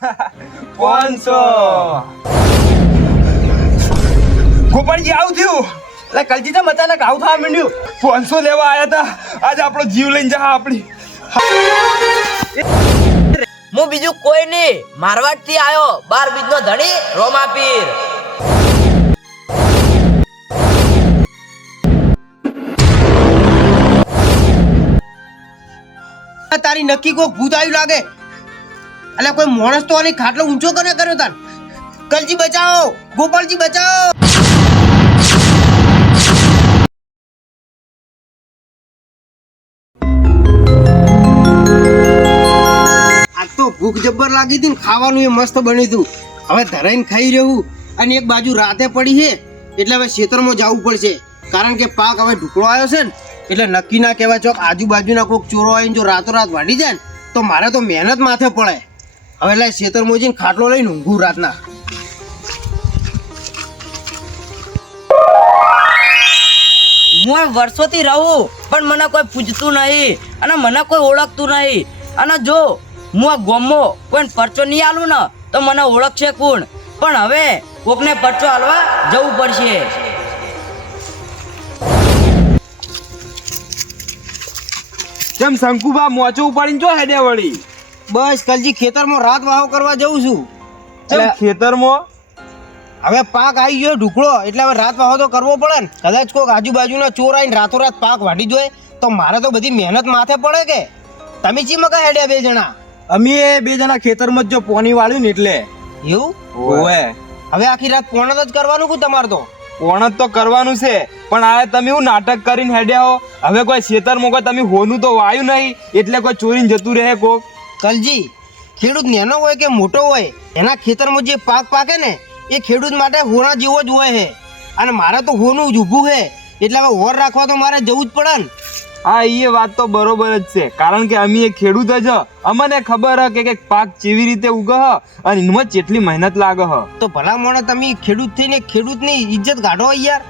500 ગોપાલજી આવું થયું એટલે કલજી તો અચાનક આવું થવા માંડ્યું. 500 લેવા આયા હતા. આજે આપણો જીવ લઈને જા આપણી. હું બીજું કોઈ નહીં, મારવાડ થી આવ્યો 12 બીજ નો ધણી રોમાપીર. તારી નક્કી કોઈ ભૂત આવ્યું લાગે. એટલે કોઈ માણસ તો આની ખાટલો ઊંચો કરે કર્યો તાર. કલજી બચાવો, ગોપાલજી બચાવો. આજ તો ભૂખ જબ્બર લાગી હતી ને ખાવાનું એ મસ્ત બન્યું હતું. હવે ધરાઈને ખાઈ રહ્યું અને એક બાજુ રાતે પડી છે એટલે હવે ખેતરમાં જવું પડશે. કારણ કે પાક હવે ઢુકળો આવ્યો છે ને એટલે નક્કી ના કહેવાય ચોક આજુબાજુના કોઈક ચોરો આવીને જો રાતોરાત વાઢી જાય ને તો મારે તો મહેનત માથે પડે. હવે એટલે ખેતરમાં જઈને ખાટલો લઈને ઊંઘું રાતના. હું વર્ષોથી રહું પણ મને કોઈ પૂછતું નહીં અને મને કોઈ ઓળખતું નહીં. અને જો હું આ ગોમો કોઈ પરચો નહીં આલું ને તો મને ઓળખશે કોણ. પણ હવે કોકને પરચો આલવા જવું પડશે. કેમ શંકુબા મોચો ઉપાડીને જો હેડે વળી? બસ કલજી ખેતરમાં રાત વાહો કરવા જઉં છું. કેમ ખેતરમાં? હવે પાક આવી ગયો ઢુકળો એટલે હવે રાત વાહો તો કરવો પડે ને. કદાચ કોઈક આજુબાજુના ચોર આવીને રાતોરાત પાક વાઢી જોઈએ તો મારે તો બધી મહેનત માથે પડે કે. તમે ચી મકા હેડ્યા બે જણા? અમે બે જણા ખેતરમાં જ જો પોણી વાળ્યું ને એટલે. એવું? ઓવે. હવે આખી રાત પોણત જ કરવાનું કુ તમારે તો? પોણત તો કરવાનું છે પણ આ તમે હું નાટક કરીને હેડ્યા હો. હવે કોઈ ખેતરમાં કોઈ તમે હોનું તો વાયું નહીં એટલે કોઈ ચોરીને જતું રહે કોક. કલજી ખેડૂત નાનો હોય કે મોટો હોય એના ખેતરમાં જે પાક પાકે ને એ ખેડૂત માટે હોના જેવો જ હોય છે. અને મારે તો હોનું જ ઊભું છે એટલે હવે હોર રાખવા તો મારે જવું જ પડે ને. હા એ વાત તો બરોબર જ છે કારણ કે અમે એક ખેડૂત જ અમને ખબર હ કે પાક કેવી રીતે ઉગે હ અને એમાં કેટલી મહેનત લાગે હ. તો ભલા મોણે તમે ખેડૂત થઈને ખેડૂતની ઇજ્જત કાઢો યાર.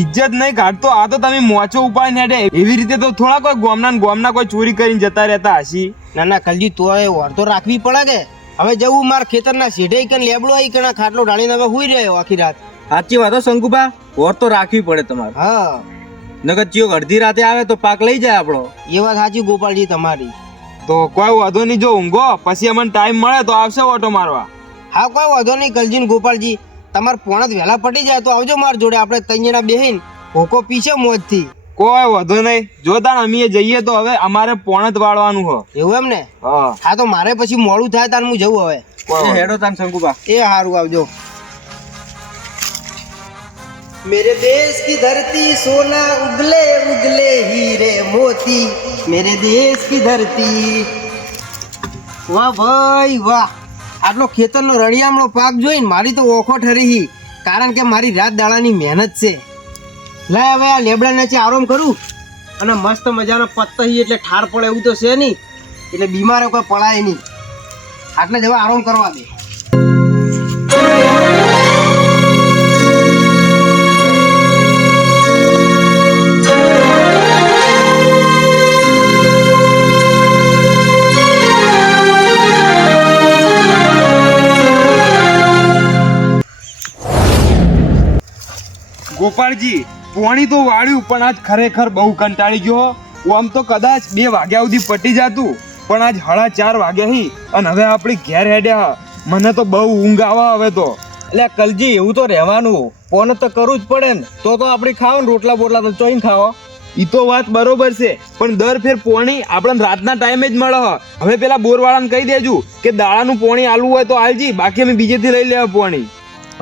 ઇજ્જત નહીં કાઢતો આ તો તમે મોચો ઉપાડીને હેડે એવી રીતે તો થોડા કોઈ ગોમના કોઈ ચોરી કરીને જતા રહેતા હશી. ના ના કલજી તો એ ઓર તો રાખવી પડે કે. હવે જવું માર ખેતરના શેઢે કે લેબડો આવી કે ખાટલો ઢાળીને હવે હુઈ રહ્યો આખી રાત. સાચી વાત હો શંકુબા, ઓર તો રાખવી પડે તમારે. હા નગર ચિયો અડધી રાતે આવે તો પાક લઈ જાય આપણો. એ વાત સાચી ગોપાલજી તમારી. તો કોઈ વાંધો નહીં, જો ઊંઘો પછી અમને ટાઈમ મળે તો આવશે ઓટો મારવા. હા કોઈ વાંધો નહીં કલજી ને ગોપાલજી, તમારે પોણત વહેલા પટી જાય તો આવજો માર જોડે. આપણે ત્રણ જણા બેહીને ભોકો પીશે મોજથી. કોઈ વાંધો નહીં, જો તાણ અમે જઈએ તો હવે અમારે પોણત વાળવાનું હો. એવું એમ ને? હા હા તો મારે પછી મોડું થાય તાર હું જવું હવે. હેડો તાન શંકુબા. એ હારું આવજો. मेरे देश की धरती सोना उगले उगले हीरे मोती, मेरे देश की धरती. વાહ ભાઈ વાહ, આટલો ખેતરનો રળિયામણો પાક જોઈને મારી તો ઓખો ઠરી. કારણ કે મારી રાત દાડાની મહેનત છે. લાય હવે આ લેબડા નીચે આરામ કરું અને મસ્ત મજાનો પત્તહી એટલે ઠાર પડે એવું તો છે નહીં એટલે બીમારો કોઈ પડાય નહીં. આટલે જ હવે આરામ કરવા દે. ગોપાલજી પોણી તો વાળ્યું પણ આજ ખરેખર બહુ કંટાળી ગયો. આમ તો કદાચ 2 વાગ્યા સુધી પટી જતું પણ આજ 4:30 વાગ્યા હી અને હવે આપણી ઘેર હેડ્યા. મને તો બહુ ઊંઘ આવે હવે તો. એટલે કલજી એવું તો રહેવાનું, પોન તો કરવું જ પડે ને. તો આપણે ખાવ ને રોટલા બોટલા તો ચોઈને ખાવો. ઈ તો વાત બરોબર છે પણ દર ફેર પોણી આપણને રાતના ટાઈમે જ મળે. હવે પેલા બોરવાળાને કહી દેજો કે દાડાનું પોણી આલવું હોય તો આલજી, બાકી અમે બીજેથી લઈ લેવા પોણી.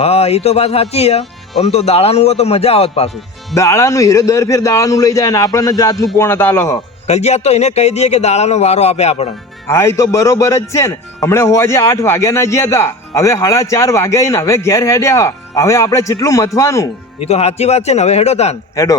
હા એ તો વાત સાચી હે. આમ તો દાડાનું હોય તો મજા આવત પાછું. દાડાનું હીરો દર ફેર દાડાનું લઈ જાય ને આપણને જ રાતનું પોણત આલો હ. કલજી આ તો એને કહી દઈએ કે દાડાનો વારો આપે આપણને. હા એ તો બરોબર જ છે ને. હમણાં હોજે 8 વાગ્યાના જ્યાં હતા, હવે 4:30 વાગ્યા ને હવે ઘેર હેડ્યા. હવે આપણે કેટલું મથવાનું? એ તો સાચી વાત છે ને. હવે હેડો તાન. હેડો.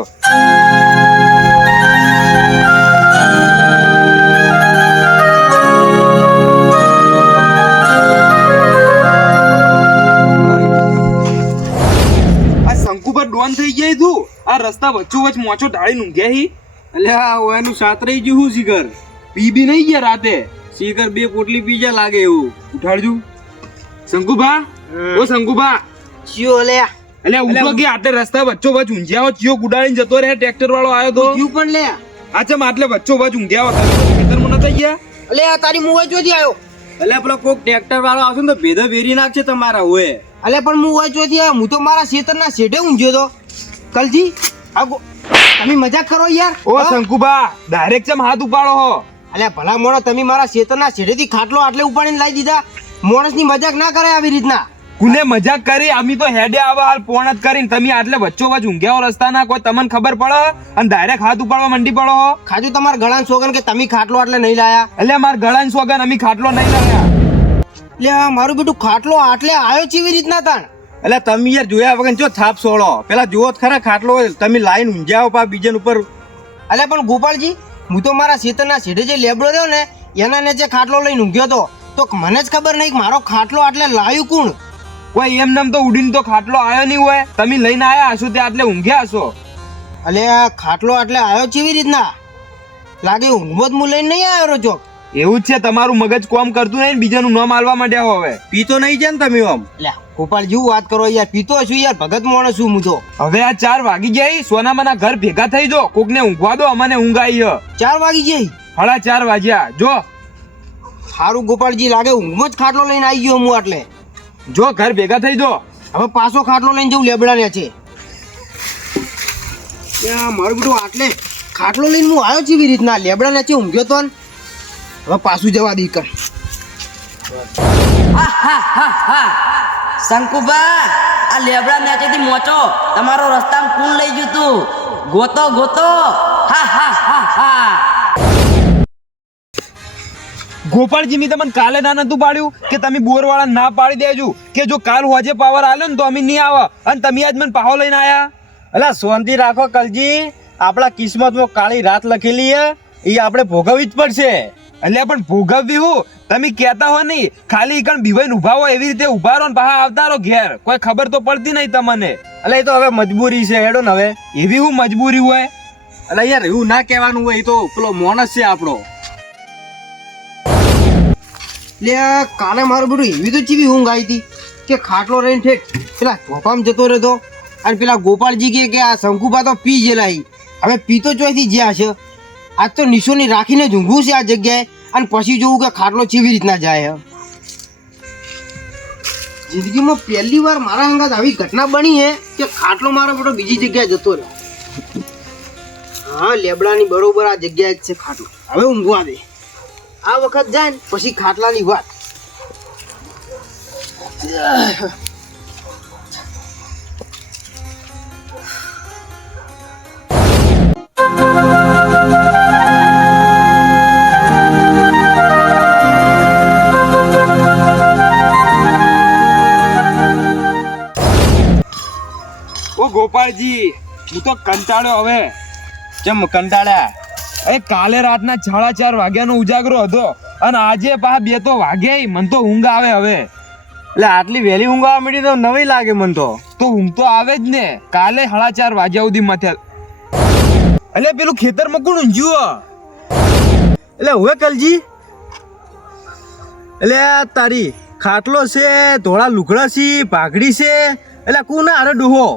આ શંકુ પર ડોન થઈ ગઈ તું. આ રસ્તા વચ્ચોવચ્ચ મોચો ઢાળીને ઊંઘ્યા હી. એટલે આ ઓયાનું સાતરાઈ ગયું હું શિખર. પી બી નહીં ગયા રાતે. શિખર 2 પોટલી પીજા લાગે એવું. ઉઠાડજો. શંકુભા, ઓ શંકુભા, ચિયો લે એટલે ઉઠો કે આટલે રસ્તા વચ્ચો વચ ઊંઘ્યા હો, ચિયો ગુડાડીને જતો રહે, ટ્રેક્ટર વાળો આવ્યો તો. ક્યું પણ લે આચમ આટલે વચ્ચો વચ ઊંઘ્યા હો, તમે તો ખેતરમાં નતા ગયા? અલે આ તારી મુવા ચોથી આવ્યો. એટલે પેલો કોક ટ્રેક્ટર વાળો આવશે ને તો ભેદા વેરી નાખશે તમારા હોય. અલે પણ મુવા ચોથી આવ્યો, હું તો મારા ખેતરના શેઢે ઊંઘ્યો તો. કલજી તમે મજાક કરો યાર. ઓ શંકુભા, ડાયરેક્ટ ચમ હાથ ઉપાડો હો? અલે ભલા મોણો, તમે મારા ખેતરના શેઢેથી ખાટલો આટલે ઉપાડીને લાવી દીધા. માણસની મજાક ના કરાય આવી રીતના. કુને મજાક કરી? અમે તો હેડે આવા હાલ ફોન જ કરીને તમે આટલે વચ્ચો વચ ઊંઘ્યા હો રસ્તાના, કોઈ તમને ખબર પડે અને ડાયરેક્ટ હાથ ઉપાડવા મંડી પડો હો? ખાજુ તમારા ગળાન સોગન કે તમે ખાટલો આટલે નહીં લાયા. એટલે માર ગળાની સોગન, અમે ખાટલો નહીં લાવ્યા. એટલે આ મારું બેટું ખાટલો આટલે આવ્યો ચેવી રીતના તાણ? એટલે તમે યાર જોયા વગર જો થાપ સોળો, પેલા જુઓ જ ખરા ખાટલો હોય, તમે લાઈન ઊંઝાઓ પા બીજાને ઉપર. અલે પણ ગોપાલજી, હું તો મારા ખેતરના શેઢે જે લેબડો રહ્યો ને એના નીચે ખાટલો લઈને ઊંઘ્યો તો મને જ ખબર નહીં કે મારો ખાટલો આટલે લાવ્યું કોણ. કોઈ એમ નામ તો ઉડીને તો ખાટલો આવ્યો નહીં હોય, તમે લઈને આયા હશો તે આટલે ઊંઘ્યા હશો. અલે આ ખાટલો આટલે આવ્યો ચેવી રીતના? લાગે ઊંઘમાં જ હું લઈને નહીં આવ્યો ચોક. એવું જ છે, તમારું મગજ કોમ કરતું નહીં, બીજાનું નામ આલવા માંડ્યા હો હવે. પીતો નહીં છે ને તમે આમ? લે ગોપાલજી હું વાત કરો યાર, પીતો છું યાર, ભગત માણસ છું હું તો. હવે આ 4 વાગી ગયા, સોનામાના ઘર ભેગા થઈ જો, કોકને ઊંઘવા દો, અમને ઊંઘ આવી હ. 4 વાગી ગઈ. 4:30 વાગ્યા. જો સારું ગોપાલજી, લાગે ઊંઘમાં જ ખાટલો લઈને આવી ગયો હું આટલે. જો ઘર ભેગા થઈ જો. હવે પાછો ખાટલો લઈને જવું લેબડા ને છે. મારું બેટું આટલે ખાટલો લઈને હું આવ્યો ચેવી રીતના? લેબડા ને છે ઊંઘ્યો તો ને. હવે પાછું જવા દી કર. શંકુભા, આ લેબડા નીચેથી મોચો તમારો રસ્તામાં કોણ લઈ ગયું તું? ગોતો ગોતો. હા હા હા હા. ગોપાળજી, મેં તમને કાલે ના નતું પાડ્યું કે તમે બોરવાળા ના પાડી દેજો કે જો કાલ હોજે પાવર આલ્યો ને તો અમે નહીં આવા, અને તમે આજ મને પાહો લઈને આયા? એટલે શાંતિ રાખો કલજી, આપણા કિસ્મતમાં કાળી રાત લખેલી હે, એ આપણે ભોગવવી જ પડશે. એટલે પણ ભોગવવી હું? તમે કહેતા હો નહીં, ખાલી ઈકણ બીવાઈને ઉભા હો એવી રીતે ઉભા રહો ને પાછા આવતા રહો ઘેર, કોઈ ખબર તો પડતી નહીં તમને. એટલે એ તો હવે મજબૂરી છે, હેડો ને હવે. એવી હું મજબૂરી હોય? એટલે યાર એવું ના કહેવાનું હોય, એ તો પેલો માણસ છે આપણો. લે કાલે મારું બેટું એવી તો ચીવી ઊંઘ આવી હતી કે ખાટલો રહીને ઠેઠ પેલા ધોપામાં જતો રહેતો, અને પેલા ગોપાલજી કે આ શંકુભા તો પી ગયેલા. હવે પીતો ચોથી જ્યાં છે, આજ તો નિશોની રાખીને જ ઊંઘવું છે આ જગ્યાએ, અને પછી જોવું કે ખાટલો કેવી રીતના જાય. જિંદગીમાં પહેલી વાર મારા અંગાત આવી ઘટના બની છે કે ખાટલો મારો બેટો બીજી જગ્યાએ જતો રહે. હા, લેબડાની બરોબર આ જગ્યાએ જ છે ખાટલો. હવે ઊંઘવા દે, આ વખત જાય ને પછી ખાટલાની વાત. ઓ ગોપાળજી, હું તો કંટાળ્યો હવે. કેમ કંટાળ્યા? એ કાલે રાતના 4:30 વાગ્યાનો ઉજાગરો હતો, અને આજે પાછા 2 તો વાગ્યા, મને તો ઊંઘ આવે હવે. એટલે આટલી વહેલી ઊંઘ આવવા મળી તો નવી લાગે મને તો ઊંઘ તો આવે જ ને. કાલે 4:30 વાગ્યા સુધી મથે. એટલે પેલું ખેતરમાં કોણ ઊંઘ્યું? એટલે હવે કલજી, એટલે તારી ખાટલો છે, ધોળા લુગડા છે, પાઘડી છે, એટલે કોને આરે ડોહો?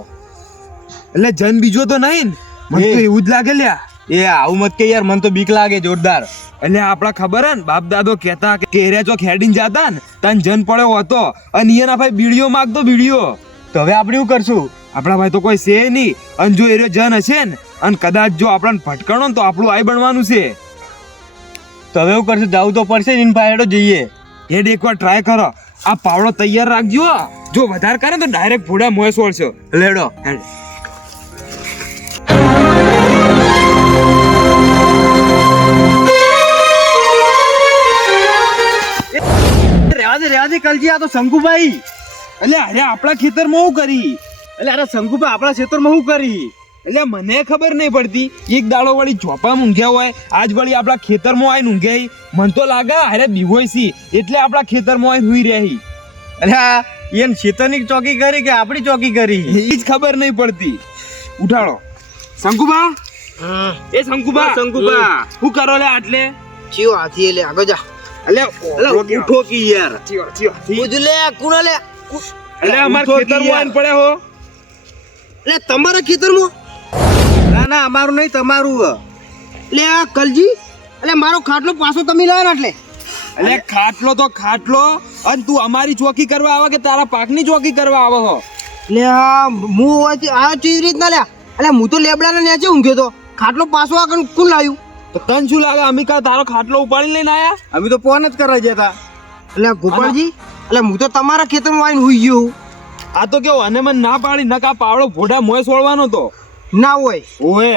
એટલે જન બીજો તો નહીં ને? મને તો એવું જ લાગે લ્યા. એ આવું મત કે યાર, મને તો બીક લાગે જોરદાર. એટલે આપડા ખબર હે ને, બાપ દાદો કહેતા કે એરિયા ચોક હેડીને જતા ને તન જન પડ્યો હતો, અને એના ભાઈ બીડીઓ માગતો બીડીઓ. તો હવે આપણે શું કરશું? આપણા ભાઈ તો કોઈ છે નહીં, અને જો એરિયો જન હશે ને અને કદાચ જો આપણને ભટકણો ને તો આપણું આઈ બનવાનું છે. તો હવે શું કરશું? જવું તો પડશે ને, પાયડો જઈએ. હેડ એકવાર ટ્રાય કરો. આ પાવડો તૈયાર રાખજો, જો વધારે કરે તો ડાયરેક્ટ ભૂડા મોય સોળશો. લેડો હેડ. રેવા દે કલજી, આ તો શંકુભાઈ. એટલે અરે આપણા ખેતરમાં શું કરી? એટલે અરે શંકુભાઈ આપણા ખેતરમાં શું કરી? એટલે મને ખબર નહીં પડતી. એક દાડો વળી ઝોપામાં ઊંઘ્યા હોય, આજ વળી આપણા ખેતરમાં આવીને ઊંઘ્યા. મને તો લાગે અરે બીવોય સી એટલે આપણા ખેતરમાં આવીને હુઈ રહી. એટલે એને ખેતરની ચોકી કરી કે આપણી ચોકી કરી એ જ ખબર નહીં પડતી. ઉઠાડો શંકુબા. એ શંકુબા, શંકુબા શું કરો લે આટલે? ચિયો હાથી એટલે આગળ જા. અલે ઉઠો કી યાર. ઉજલે કુણા લે અલે અમાર ઉઠો કી ખેતરમાં યાર. આવીને પડ્યા હો. લે તમારા ખેતરમાં ના ના અમારું નહીં તમારું હ. લે આ કલજી એટલે મારો ખાટલો પાછો તમે લાવ્યા એટલે અલે ખાટલો તો ખાટલો, અને તું અમારી ચોકી કરવા આવે કે તારા પાકની ચોકી કરવા આવે હો? લે આ હું હોવાથી આ ચીજ રીતના લ્યા એટલે હું તો લેબડાના નેચે ઊંઘ્યો તો ખાટલો પાછો આગળ કોણ લાવ્યું તો તને શું લાગે અમે કા તારો ખાટલો ઉપાડી લઈને આયા? અમે તો ફોન જ કરવા જતા. એટલે ગોપાલજી એટલે હું તો તમારા ખેતરમાં આવીને હુઈ ગયો હું. આ તો કેવું અને મને ના પાડી નકા પાવડો ભોડા મોય છોડવાનો તો. ના હોય ઓએ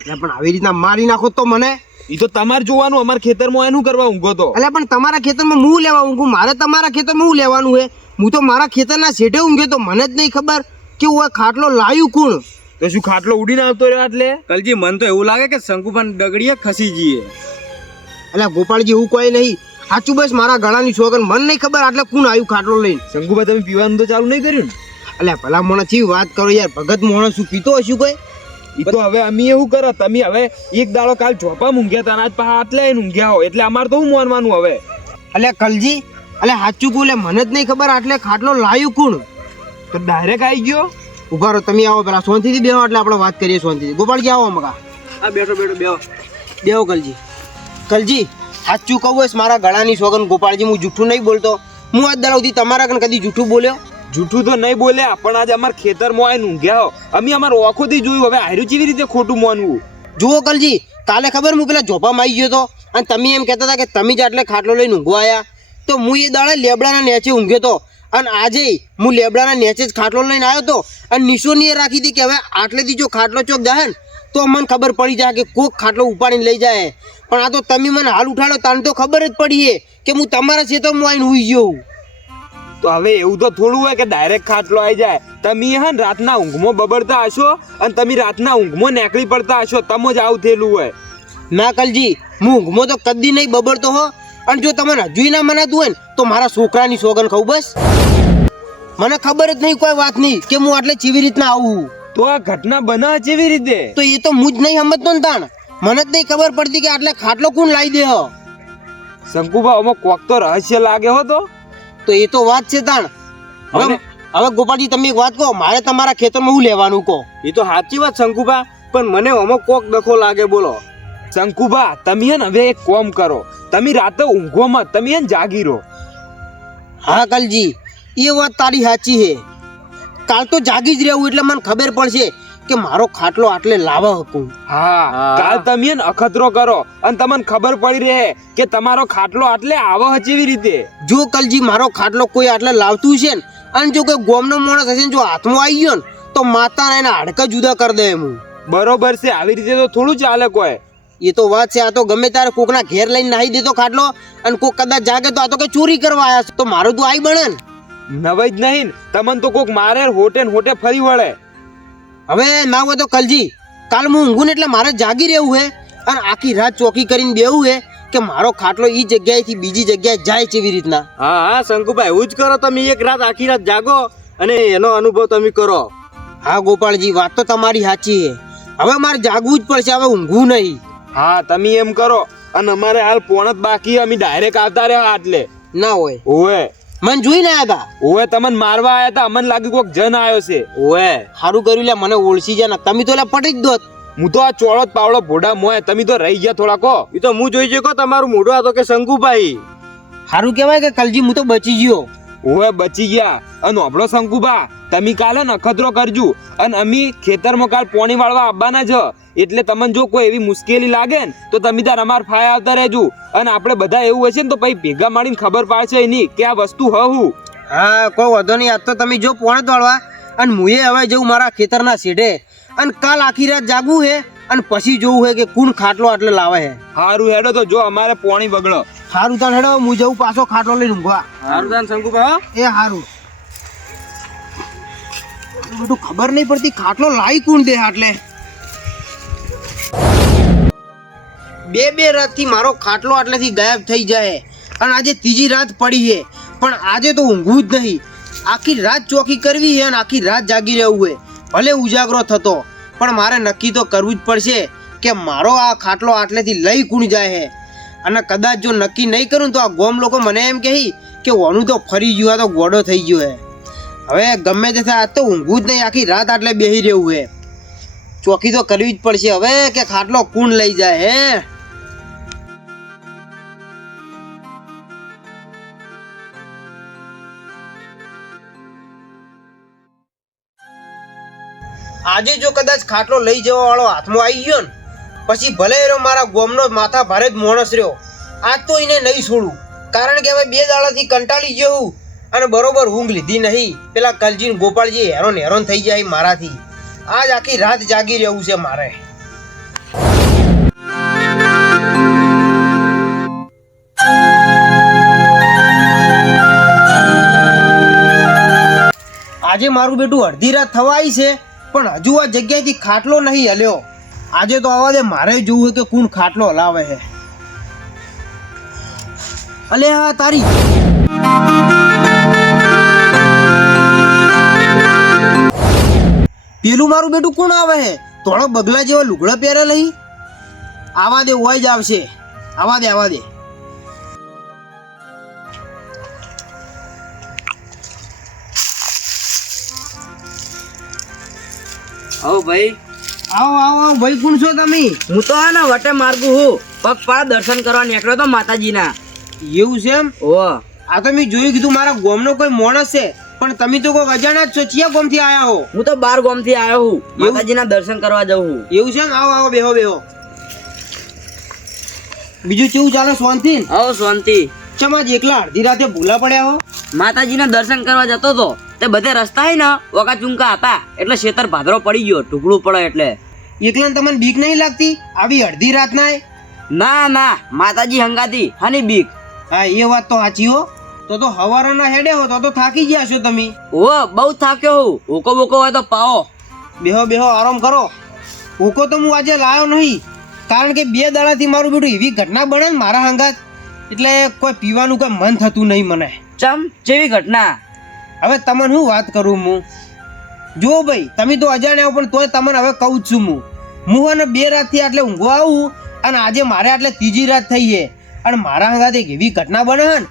એટલે પણ આવી રીતના મારી નાખો તો મને ઈ તો તમારે જોવાનું, અમાર ખેતરમાં એનું કરવા ઊંઘો તો. એટલે પણ તમારા ખેતરમાં હું લેવા ઊંઘું મારે તમારા ખેતરમાં હું લેવાનું હે હું તો મારા ખેતરના શેઠે ઊંઘ્યો તો મને જ નહીં ખબર કે હું આ ખાટલો લાવ્યું કોણ તો શું ખાટલો ઉડીને આવતો રહ્યો એટલે? કલજી મન તો એવું લાગે કે શંકુભાન ડગડીએ ખસી જઈએ. એટલે ગોપાલજી એવું કોઈ નહીં સાચું બસ મારા ગળાની સોગન મને નહીં ખબર આટલે કોણ આવ્યું ખાટલો લઈને શંકુભાઈ તમે પીવાનું તો ચાલુ નહીં કર્યું ને? એટલે ભલા મોણસથી વાત કરો યાર ભગત મોણસ શું પીતો હશું કોઈ ઈ તો હવે અમે એવું કરો, તમે હવે એક દાડો કાલ ચોપા ઊંઘ્યા તા, આજ પાછા આટલે આઈને ઊંઘ્યા હો, એટલે અમારે તો શું માનવાનું હવે? એટલે કલજી એટલે સાચું કહું એટલે મને જ નહીં ખબર આટલે ખાટલો લાવ્યું કોણ તો ડાયરેક્ટ આવી ગયો. ઉભા રહો તમે આવો પેલા શાંતિથી બેહો એટલે આપણે વાત કરીએ શાંતિથી ગોપાલજી આવો મગા આ બેઠો બેઠો બેહો. બેહો કલજી કલજી સાચું કહું બસ મારા ગળાની સોગન ગોપાલજી હું જૂઠું નહીં બોલતો હું આજ દાડા સુધી તમારા કન કદી જૂઠું બોલ્યો જૂઠું તો નહીં બોલ્યા, પણ આજે અમારા ખેતરમાં આવીને ઊંઘ્યા હો, અમે અમારા ઓખોથી જોયું, હવે આયરું કેવી રીતે ખોટું માનવું? જુઓ કલજી કાલે ખબર હું પેલા જોપામાં આવી ગયો તો અને તમે એમ કહેતા હતા કે તમે જ આટલે ખાટલો લઈને ઊંઘવા આવ્યા તો હું એ દાડે લેબડાના નેચે ઊંઘ્યો તો અને આજે હું લેબડાના નેચે જ ખાટલો લઈને આવ્યો તો અને નિશોની એ રાખી હતી કે હવે આટલેથી જો ખાટલો ચોક જાય ને તો મને ખબર પડી જાય કે કોક ખાટલો ઉપાડીને લઈ જાય પણ આ તો તમે મને હાલ ઉઠાડો તને તો ખબર જ પડી છે કે હું તમારા ખેતરમાં આવીને હુઈ ગયો હું તો હવે એવું તો થોડું હોય કે ડાયરેક્ટ ખાટલો આવી જાય? તમે હે ને રાતના ઊંઘમાં બબડતા હશો અને તમે રાતના ઊંઘમાં નીકળી પડતા હશો, તમ જ આવું થયેલું હોય. ના કલજી હું ઊંઘમાં તો કદી નહીં બબડતો હો અને જો તમને હજુય ના મનાતું હોય ને તો મારા છોકરાની સોગન ખાઉં બસ મને ખબર જ નહીં કોઈ વાત નહીં કે હું આટલે કેવી રીતના આવું તો આ ઘટના બને કેવી રીતે? તો એ તો હું જ નહીં સમજતો ને તાણ મને જ નહીં ખબર પડતી કે આટલે ખાટલો કોણ લાવી દે હો શંકુભા આમાં કોક તો રહસ્ય લાગે હો. તો એ તો વાત છે તાણ હવે હવે ગોપાલજી તમે એક વાત કહો મારે તમારા ખેતરમાં હું લેવાનું કહો એ તો સાચી વાત શંકુભા, પણ મને આમાં કોક દખો લાગે. બોલો શંકુભા તમે હે ને હવે એક કોમ કરો, તમે રાતે ઊંઘો મત, તમે હે ને જાગી રહો. હા કલજી એ વાત તારી સાચી છે કાલ તો જાગી જ રહેવું એટલે મને ખબર પડશે કે મારો ખાટલો આટલે લાવવા હકું હા કાલ તમે હે ને અખતરો કરો અને તમને ખબર પડી રહે કે તમારો ખાટલો આટલે આવે છે કેવી રીતે. જો કલજી મારો ખાટલો કોઈ આટલે લાવતું છે ને અને જો કોઈ ગોમનો માણસ હશે ને જો હાથમાં આવી ગયો ને તો માતાના એના હાડકા જુદા કરી દે હું બરોબર છે, આવી રીતે તો થોડું ચાલે કોઈ. એ તો વાત છે આ તો ગમે ત્યારે કોકના ઘેર લઈને નાહી દેતો ખાટલો અને કોક કદાચ જાગે તો આ તો કઈ ચોરી કરવા આવ્યા છે તો મારું તો આઈ બને ને નવાઈ જ નહીં, તમને તો કોક મારે હોટે ને હોટે ફરી વળે. હવે ના હોય તો કલજી કાલ હું ઊંઘું ને એટલે મારે જાગી રહેવું હે અને આખી રાત ચોકી કરીને બેવું હે કે મારો ખાટલો ઈ જગ્યાએથી બીજી જગ્યાએ જાય છે એવી રીતના. હા હા શંકુભાઈ એવું જ કરો, તમે એક રાત આખી રાત જાગો અને એનો અનુભવ તમે કરો. હા ગોપાલજી વાત તો તમારી સાચી છે હવે મારે જાગવું જ પડશે હવે ઊંઘવું નહીં. હા તમે એમ કરો અને અમારે હાલ પોણત બાકી, અમે ડાયરેક્ટ આવતા રહ્યા આટલે. ના હોય ઓવે મને જોઈને આયા હતા ઓવે તમને મારવા આયા હતા, અમને લાગ્યું કોક જન આવ્યો છે. ઓએ સારું કર્યું લે મને ઓળખી જાય ને તમે તો લે પટી જ દોત હું તો આ ચોળો પાવડો ભોડા મોય, તમે તો રહી ગયા થોડા કો. એ તો હું જોઈ શકો તમારું મોઢું હતો કે શંકુભાઈ. સારું કહેવાય કે કલજી હું તો બચી ગયો. ઓવે બચી ગયા. અને આપણો શંકુભા તમે કાલે નખતરો કરજો અને અમે ખેતરમાં કાલ પોણી વાળવા આવવાના છે, એટલે તમને જો કોઈ એવી મુશ્કેલી લાગે ને તો તમે તાર અમાર ફાય આવતા રહેજો અને આપણે બધા એવું હશે ને તો પછી ભેગા મળીને ખબર પાડશે એની કે આ વસ્તુ હું. હા કોઈ વાંધો નહીં આજ તો તમે જો પોણે દોડવા અને મુએ હવે જવું મારા ખેતરના શેઢે અને કાલ આખી રાત જાગવું હે અને પછી જોવું હે કે કોણ ખાટલો આટલે લાવે હે. હારું હેડો તો જો અમારે પોણી બગડો. સારું તાણ હેડો હું જવું પાછો ખાટલો લઈને ઊંઘવા. સારું તાન શંકુભાઈ. એ સારું બધું ખબર નહીં પડતી ખાટલો લાવી કોણ દે આટલે. બે રાતથી મારો ખાટલો આટલેથી ગાયબ થઈ જાય અને આજે ત્રીજી રાત પડી છે પણ આજે તો ઊંઘવું જ નહીં. આખી રાત ચોકી કરવી છે અને આખી રાત જાગી રહેવું છે ભલે ઉજાગરો થતો પણ મારે નક્કી તો કરવું જ પડશે કે મારો આ ખાટલો આટલેથી લઈ કોણ જાય છે અને કદાચ જો નક્કી નહીં કરું તો આ ગોમ લોકો મને એમ કહે કે ઓનું તો ફરી ગયું, આ તો ગોડો થઈ ગયો હે. હવે ગમે તે થાય, આજ તો ઊંઘું જ નહીં, આખી રાત આટલે બેસી રહેવું હે. ચોકી તો કરવી જ પડશે હવે કે ખાટલો કોણ લઈ જાય હે. આજે જો કદાચ ખાટલો લઈ જવા વાળો હાથમાં આવી ગયો ને પછી ભલે એનો મારા ગોમનો માથા ભારે જ માણસ રહ્યો, આજ તો એને નહીં છોડું. કારણ કે હવે 2 દાડાથી કંટાળી ગયો હું અને બરોબર ઊંઘ લીધી નહીં. પેલા કલજી ને ગોપાળજી હેરાન થઈ જાય મારાથી. આજ આખી રાત જાગી રહેવું છે મારે. આજે મારું બેટું અડધી રાત થવા આવી છે પણ હજુ આ જગ્યાએથી ખાટલો નહીં હલ્યો. આજે તો આવા દે, મારે જોવું કે કોણ ખાટલો હલાવે છે. અલે હા તારી પેલું મારું બેટું કોણ આવે છે? થોડો બગલા જેવો લુગડો પહેરે લઈ. આવા દે, હોય જ આવશે. આવા દે, આવા દે. આવો ભાઈ. આવો આવો આવો ભાઈ, કોણ છો તમે? હું તો આ ને વટે માર્ગું હું પગપાળા દર્શન કરવા નીકળ્યો તો માતાજીના. એવું છે એમ? ઓ આ તો મેં જોયું, કીધું મારા ગામનો કોઈ માણસ છે પણ તમે તો કોઈ અજાણ્યા જ છો. ચિયા ગામથી આયા હો? હું તો 12 ગામથી આવ્યો હું માતાજીના દર્શન કરવા જઉં છું. એવું છે એમ? આવો આવો, બેહો બેહો. બીજું કેવું ચાલે? શાંતિ? આવો શાંતિ. ચમ આજ એકલા અડધી રાતે ભૂલા પડ્યા હો? માતાજીના દર્શન કરવા જતો તો તે બધે રસ્તા હે ને ઓકા ચુંકા હતા એટલે શેતર ભાદરો પડી ગયો, ઢુકડું પડે એટલે. એકલા ને તમને બીક નહીં લાગતી આવી અડધી રાત ના? ના ના, માતાજી હંગાતી હની બીક. હા, એ વાત તો સાચી હો. તો હવારના હેડે હો તો થાકી ગયા છો તમે. ઓ બહુ થાક્યો હું. હુકો બોકો હોય તો પાવો. બેહો બેહો, આરામ કરો. હુકો તો હું આજે લાયો નહીં કારણ કે 2 દાડાથી મારું બેટું એવી ઘટના બને ને મારા હંગાત, એટલે કોઈ પીવાનું કોઈ મન થતું નહીં મને. ચમ જેવી ઘટના? હવે તમને હું વાત કરું હું. જો ભાઈ, તમે તો અજાણ્યા હો પણ તોય તમને હવે કહું જ છું હું અને 2 રાતથી આટલે ઊંઘવા આવું અને આજે મારે આટલે 3જી રાત થઈ છે અને મારા હંગાત એક એવી ઘટના બને ને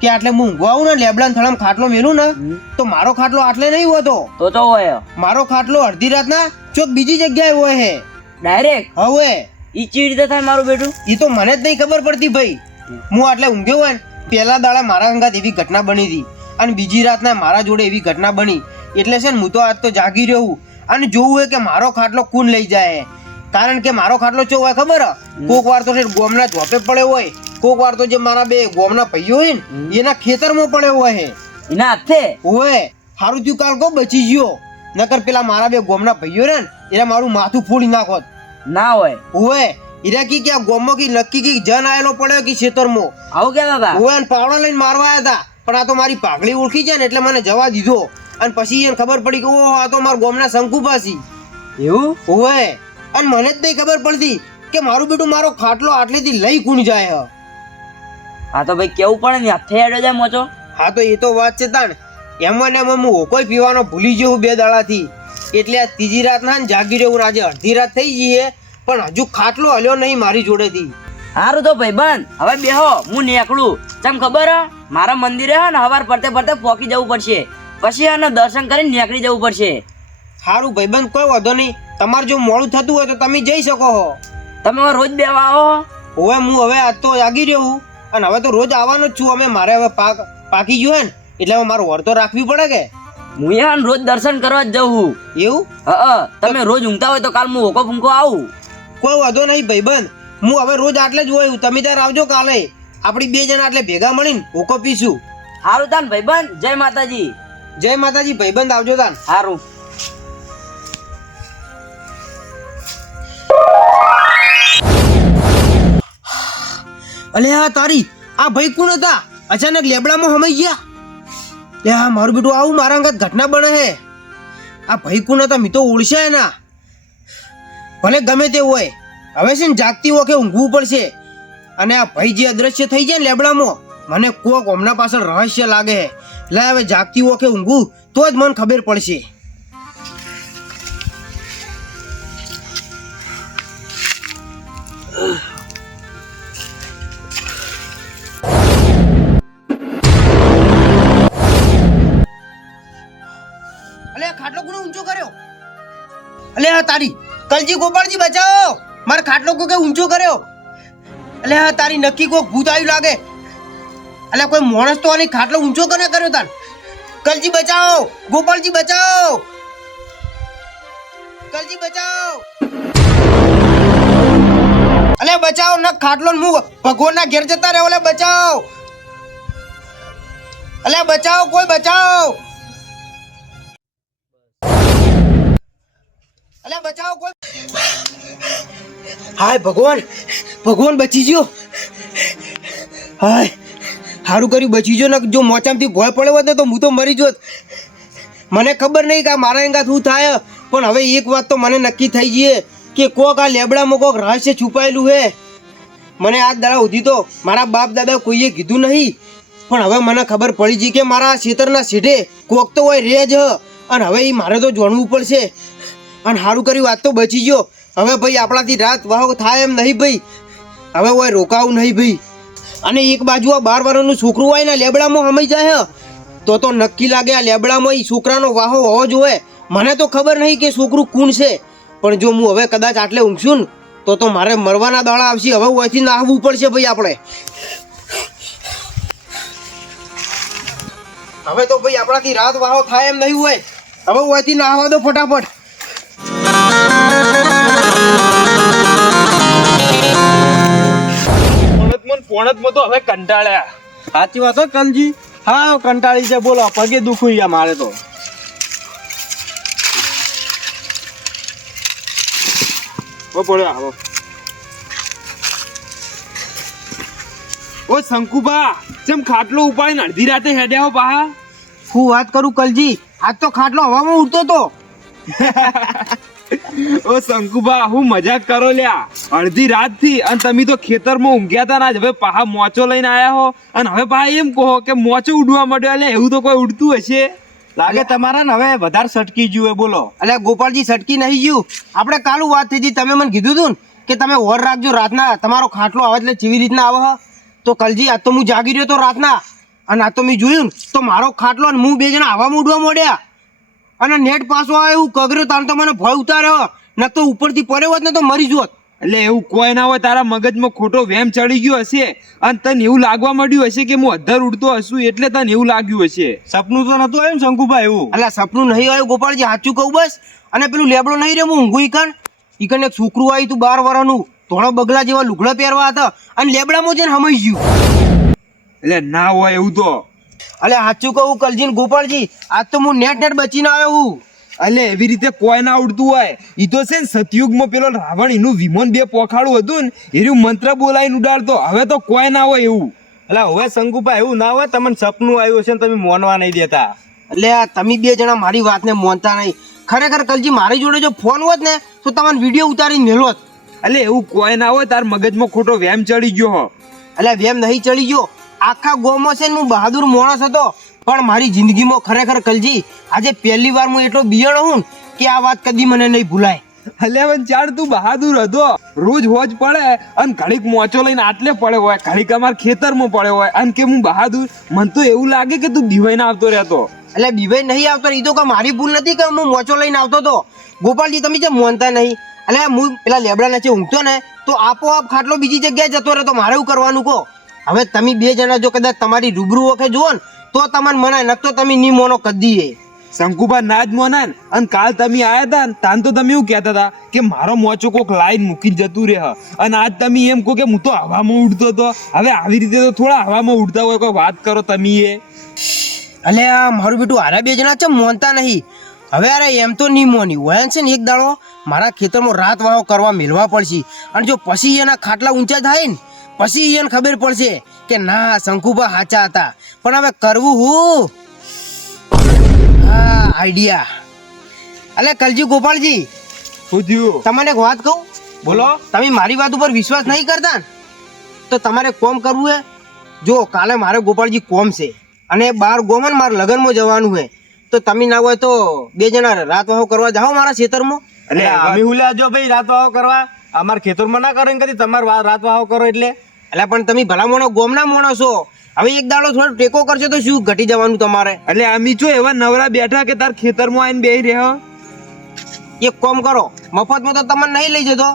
કે આટલે હું ઊંઘવા આવું ને લેબડા થળમ ખાટલો મેલું ને તો મારો ખાટલો આટલે નહીં હોતો. તો હોય મારો ખાટલો અડધી રાતના ચોક બીજી જગ્યાએ હોય છે ડાયરેક્ટ. હવે ઈ ચી રીતે થાય મારું બેટું? એ તો મને જ નહીં ખબર પડતી ભાઈ. હું આટલે ઊંઘ્યો હોય ને પહેલા દાડા મારા હંગાત એવી ઘટના બની હતી અને બીજી રાતના મારા જોડે એવી ઘટના બની એટલે છે ને હું તો આજ તો જાગી રહ્યો અને જોવું હોય કે મારો ખાટલો કોણ લઈ જાય. કારણ કે મારો ખાટલો ચો હોય ખબર? કોક વાર તો ગોમના ઝોપે પડ્યો હોય, કોક વાર તો જે મારા 2 ગોમના ભાઈઓ હોય ને એના ખેતરમાં પડ્યો હોય. એના હાથે હોય સારું થયું કાલ કો બચી ગયો, નકર પેલા મારા 2 ગોમના ભાઈઓ રે ને એને મારું માથું ફોડી નાખોત. ના હોય હોય ઈરા કી આ ગોમમાં કી નક્કી કી જન આયેલો પડ્યો કે ખેતરમાં. આવું કેતા હતા? હોય ને પાવડા લઈને મારવા આવ્યા હતા પણ આ તો મારી પાઘડી ઓળખી જાય ને એટલે મને જવા દીધો અને પછી એને ખબર પડી કે ઓહો આ તો મારા ગોમના શંકુપાસી. એવું હોય અને મને જ નહીં ખબર પડતી કે મારું બેટું મારો ખાટલો આટલેથી લઈ કોણ જાય. હા તો ભાઈ કેવું પડે ને, હાથે હેડો જાય મોચો. હા તો એ તો વાત છે તાણ. એમાં ને એમાં હું કોઈ પીવાનો ભૂલી ગયો 2 દાડાથી એટલે આ 3જી રાત ના જાગી રહ્યો. આજે અડધી રાત થઈ ગઈ છે પણ હજુ ખાટલો હલ્યો નહીં મારી જોડેથી. હારું તો ભાઈબંધ હવે બેહો, હું નીકળું. ચમ ખબર હે? મારા મંદિરે હે ને હવાર પડતે પડતે પોકી જવું પડશે, પછી એને દર્શન કરીને નીકળી જવું પડશે. સારું ભાઈબંધ, કોઈ વાંધો નહીં. તમારે જો મોડું થતું હોય તો તમે જઈ શકો છો. તમે રોજ બેવા આવો? હવે હું હવે આજ તો જાગી રહ્યો અને હવે તો રોજ આવવાનો જ છું. અમે મારે હવે પાકી ગયો ને એટલે હવે મારું વર તો રાખવી પડે કે. હું યાર રોજ દર્શન કરવા જ જઉં. એવું? હા, તમે રોજ ઊંઘતા હોય તો કાલ હું ઓકો ફૂંકો આવું. કોઈ વાંધો નહીં ભાઈબંધ, હું હવે રોજ આટલે જ હોય. તમે ત્યારે આવજો કાલે, આપણી 2 જણા આટલે ભેગા મળીને હોકો પીશું. હારું તાન ભાઈબંધ, જય માતાજી. જય માતાજી ભાઈબંધ, આવજો તાન. હારું. અલે આ તારી આ ભાઈ કોણ હતા? અચાનક લેબડામાં હમાઈ ગયા. લે આ મારું બેટું આવું મારા અંગત ઘટના બને હે. આ ભાઈ કોણ હતા? મી તો ઓળશે એના. ભલે ગમે તે હોય, હવે છે ને જાગતી વખતે ઊંઘવું પડશે. અને આ ભાઈ જે અદ્રશ્ય થઈ જાય ને લેબડામાં, મને કોક હમણાં પાછળ રહસ્ય લાગે. લે હવે જાગતી વખતે ઊંઘવું તો જ મને ખબર પડશે. ખાટલો કોને ઊંચો કર્યો? અલે આ તારી કલજી ગોપાળજી બચાવો, મારો ખાટલો કોકે ઊંચો કર્યો. અલે આ તારી નક્કી કોઈ ભૂત આવ્યું લાગે. અલે કોઈ માણસ તો આની ખાટલો ઊંચો કોને કર્યો તાર? કલજી બચાવો, ગોપાળજી બચાવો, કલજી બચાવો. અલે બચાવો ન ખાટલો ને હું ભગવાનના ઘેર જતા રહ્યો. અલે બચાવો, અલે બચાવો, કોઈ બચાવો. અલે બચાવો કોઈ. હાય ભગવાન, ભગવાન બચી ગયો. હાય સારું કર્યું બચી ગયો. ને જો મોચામથી ભય પડ્યો હોત ને તો હું તો મરી જોત. મને ખબર નહીં કે મારા અંગાત શું થાય, પણ હવે એક વાત તો મને નક્કી થઈ ગઈ કે કોક આ લેબડામાં કોક રહસ્ય છુપાયેલું હે. મને આજ દાડા સુધી તો મારા બાપ દાદા કોઈએ કીધું નહીં, પણ હવે મને ખબર પડી ગઈ કે મારા ખેતરના સીધે કોક તો હોય રે જ. અને હવે એ મારે તો જાણવું પડશે. અને સારું કર્યું વાત તો બચી ગયો. હવે ભાઈ આપણાથી રાત વાહો થાય એમ નહીં ભાઈ. હવે હોય રોકાવું નહીં ભાઈ. અને એક બાજુ આ 12 વર્ષનું છોકરું હોય ને લેબડામાં હમાઈ જાય તો નક્કી લાગે આ લેબડામાં એ છોકરાનો વાહો હોવો જોઈએ. મને તો ખબર નહીં કે છોકરું કોણ છે, પણ જો હું હવે કદાચ આટલે ઊંઘશું ને તો મારે મરવાના દાડા આવશે. હવે ઓયથી નાહવું પડશે ભાઈ આપણે. હવે તો ભાઈ આપણાથી રાત વાહો થાય એમ નહીં હોય. હવે ઓયથી નાહવા દો ફટાફટ. પોણતમાં તો હવે કંટાળ્યા. સાચી વાત હો કલજી. હા કંટાળી છે, બોલો પગે દુખું ગયા મારે તો. પડ્યો આવો. ઓ શંકુબા, જેમ ખાટલો ઉપાડીને અડધી રાતે હેડ્યા હો પાહા. હું વાત કરું કલજી, આજ તો ખાટલો હવામાં ઉડતો તો. ઓ શંકુબા, હું મજાક કરો લ્યા. અડધી રાત થી અને તમે તો ખેતરમાં ઊંઘ્યા હતા ને, હવે પાહા મોચો લઈને આયા હો અને હવે પાહા એમ કહો કે મોચો ઉડવા માંડ્યો. એટલે એવું તો કોઈ ઉડતું હશે લાગે તમારા ને હવે વધારે સટકી ગયું. બોલો. અલે ગોપાળજી સટકી નહીં ગયું. આપણે કાલું વાત થઈ હતી, તમે મને કીધું હતું ને કે તમે ઓર રાખજો રાતના, તમારો ખાટલો આવે એટલે કેવી રીતના આવે. તો કલજી આજ તો હું જાગી રહ્યો તો રાતના, અને આ તો મેં જોયું ને તો મારો ખાટલો અને હું બે જણા હવામાં ઉડવા માંડ્યા. અને નેટ પાછો આવે એવું કગર્યો તાર તો મને ભય ઉતાર્યો. ન તો ઉપરથી પડ્યો હોત ને તો મરી જોત. એટલે એવું કોઈ ના હોય, તારા મગજમાં ખોટો વેમ ચડી ગયો હશે અને તને એવું લાગવા માંડ્યું હશે કે હું અધર ઉડતો હશું, એટલે તને એવું લાગ્યું હશે. સપનું તો નતું આવ્યું શંકુભાઈ એવું? એટલે સપનું નહીં આવ્યું ગોપાળજી, સાચું કહું બસ. અને પેલું લેબડો નહીં રે, હું ઊંઘું ઈકન એક છોકરું આવ્યું તું 12 વર્ષનું, ધોળા બગલા જેવા લુગડા પહેરવા હતા અને લેબડામાં જઈને હમાઈ ગયું. એટલે ના હોય એવું તો. અલે સાચું કહું કલજી ને ગોપાળજી, આજ તો હું નેટ બચીને આવ્યો હું. એટલે એવી રીતે કોઈ ના ઉડતું હોય. ઈ તો છે ને સતયુગમાં પેલો રાવણ એનું વિમાન 2 પોખાડું હતું ને એનું મંત્ર બોલાવીને ઉડાડતો. હવે તો કોઈ ના હોય એવું. એટલે હવે શંકુભાઈ એવું ના હોય, તમને સપનું આવ્યું છે ને તમે મોનવા નહીં દેતા. એટલે આ તમે બે જણા મારી વાતને માનતા નહીં. ખરેખર કલજી મારી જોડે જો ફોન હોત ને તો તમને વિડીયો ઉતારીને મેળવત. એટલે એવું કોઈ ના હોય, તાર મગજમાં ખોટો વેમ ચડી ગયો હો. એટલે વેમ નહીં ચડી ગયો, આખા ગામમાં છે ને હું બહાદુર માણસ હતો, પણ મારી જિંદગીમાં ખરેખર કલજી આજે પહેલી વાર હું એટલો બિયણ હું કે આ વાત કદી મને નહીં ભૂલાય. એટલે ચાર તું બહાદુર હતો. રોજ હોજ પડે અને ઘડીક મોચો લઈને આટલે પડે હોય, ઘડીક અમાર ખેતરમાં પડે હોય અને કે હું બહાદુર. મને તો એવું લાગે કે તું દિવાઈને આવતો રહેતો. એટલે દિવાઈ નહીં આવતો, એ તો કે મારી ભૂલ નથી કે હું મોચો લઈને આવતો હતો. ગોપાલજી તમે જેમ માનતા નહીં. એટલે હું પેલા લેબડા નીચે ઊંઘતો ને તો આપોઆપ ખાટલો બીજી જગ્યાએ જતો રહેતો. મારે એવું કરવાનું કહો. હવે તમે બે જણા જો કદાચ તમારી રૂબરૂ વખતે જુઓ ને તો તમને મનાય, ન તો તમે ની મોનો કદી. શંકુભા ના જ મોના. અને કાલ તમે આયા હતા તાન તો તમે એવું કહેતા હતા કે મારો મોચો કોક લાઈન મૂકીને જતું રહે, અને આજ તમે એમ કહો કે હું તો હવામાં ઉડતો હતો. હવે આવી રીતે તો થોડા હવામાં ઉડતા હોય, કોઈ વાત કરો તમે. અલે આ મારું બેટું હારા બે જણા છે મોનતા નહીં. હવે અરે એમ તો નહીં મોની હોય છે ને, એક દાડો મારા ખેતરમાં રાત વાહો કરવા મેળવા પડશે. અને જો પછી એના ખાટલા ઊંચા થાય ને પછી એને ખબર પડશે કે ના શંકુભા સાચા હતા. પણ હવે કરવું હું આઈડિયા. અલે કલજી ગોપાળજી, તમને એક વાત કહું. બોલો. તમે મારી વાત ઉપર વિશ્વાસ નહીં કરતા ને તો તમારે કોમ કરવું હે. જો કાલે મારે ગોપાળજી કોમ છે અને 12 ગોમન મારે લગ્નમાં જવાનું હે, તો તમે ના હોય તો બે જણા રાત વાહો કરવા જાઓ મારા ખેતરમાં. એટલે અમે હુલ્યા જો ભાઈ રાત વાહો કરવા અમારા ખેતરમાં ના કરે કદી. તમારે રાત વાહો કરો એટલે પણ તમે ભલા મોણો ગોમના મોણો છો હવે એક દાડો થોડો ટેકો કરશો તો શું ઘટી જવાનું તમારે? એટલે અમે જો એવા નવરા બેઠા કે તાર ખેતરમાં આવીને બેહી રહ્યો. એક કામ કરો, મફતમાં તો તમને નહીં લઈ જતો,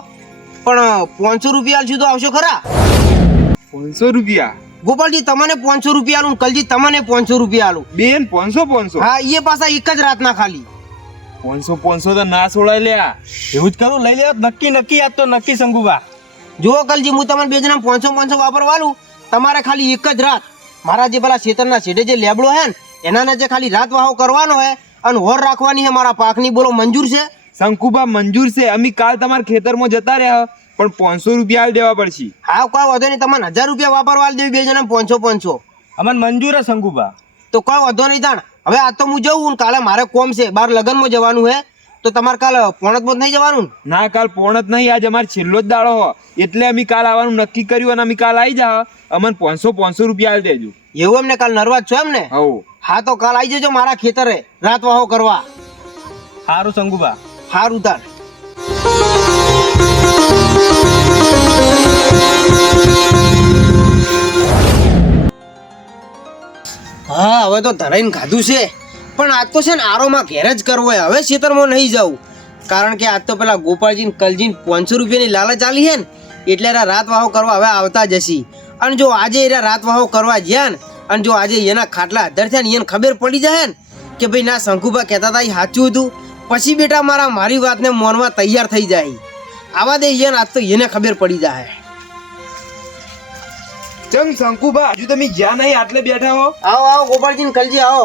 પણ 500 રૂપિયા આલશું તો આવશો ખરા? 500 રૂપિયા? ગોપાલજી તમને 500 રૂપિયા આલું, કલજી તમને 500 રૂપિયા આલું. બેન 500 હા, એ પાછા એક જ રાતના ખાલી. 500 તો ના છોડાય લ્યા. એવું જ કરું, લઈ લે. નક્કી આજ તો નક્કી શંકુભા. જુઓ કલજી, હું તમને બે જણા 500 વાપરવા આલું, તમારે ખાલી એક જ રાત મારા જે પેલા ખેતરના છેડે જે લેબડો હે ને એના જે ખાલી રાત વાહો કરવાનો હે અને હોર રાખવાની હે મારા પાકની. બોલો મંજૂર છે? શંકુભા મંજૂર છે. અમે કાલ તમારા ખેતરમાં જતા રહ્યા પણ 500 રૂપિયા આલ દેવા પડશે. હા, કોઈ વાંધો નહીં, તમને 1000 રૂપિયા વાપરવા આલી દેવી બે જણા 500. અમને મંજૂર હે શંકુભા. તો કોઈ વાંધો નહીં તાણ. હવે આજ તો હું જઉં, કાલે મારે કોમ છે, બાર લગ્નમાં જવાનું હે, તો તમારે કાલ પોણતમાં નહીં જવાનું? ના, કાલ પોણત નહીં, આજ અમારે છેલ્લો જ દાડો હો એટલે અમે કાલ આવવાનું નક્કી કર્યું અને અમે કાલ આવી જા. અમને 500 રૂપિયા આલ દેજો. એવું એમને કાલ નરવા છો એમ ને? હવ. હા, તો કાલ આવી જજો મારા ખેતરે રાત વાહો કરવા. સારું શંકુભા. સારું તાણ. હા, હવે તો ધરાઈને ખાધું છે, પણ આજ તો છે ને આરોમાં ઘેર જ કરવો હોય. હવે ખેતરમાં નહીં જવું, કારણ કે આજ તો પેલા ગોપાલજી ને કલજી 500 રૂપિયાની લાલચ આલી છે ને એટલે એના રાત વાહો કરવા હવે આવતા જશી. અને જો આજે એના રાત વાહો કરવા જ્યાં ને અને જો આજે એના ખાટલા અધર થયા ને એને ખબર પડી જાય ને કે ભાઈ ના શંકુભા કહેતા હતા એ સાચું હતું, પછી બેટા મારી વાતને મોનમાં તૈયાર થઈ જાય. આવા દે એને, આજ તો એને ખબર પડી જાય. ચમ શંકુભા, હજુ તમે જ્યાં નહીં આટલે બેઠા હો? આવો ગોપાલજી ને કલજી આવો.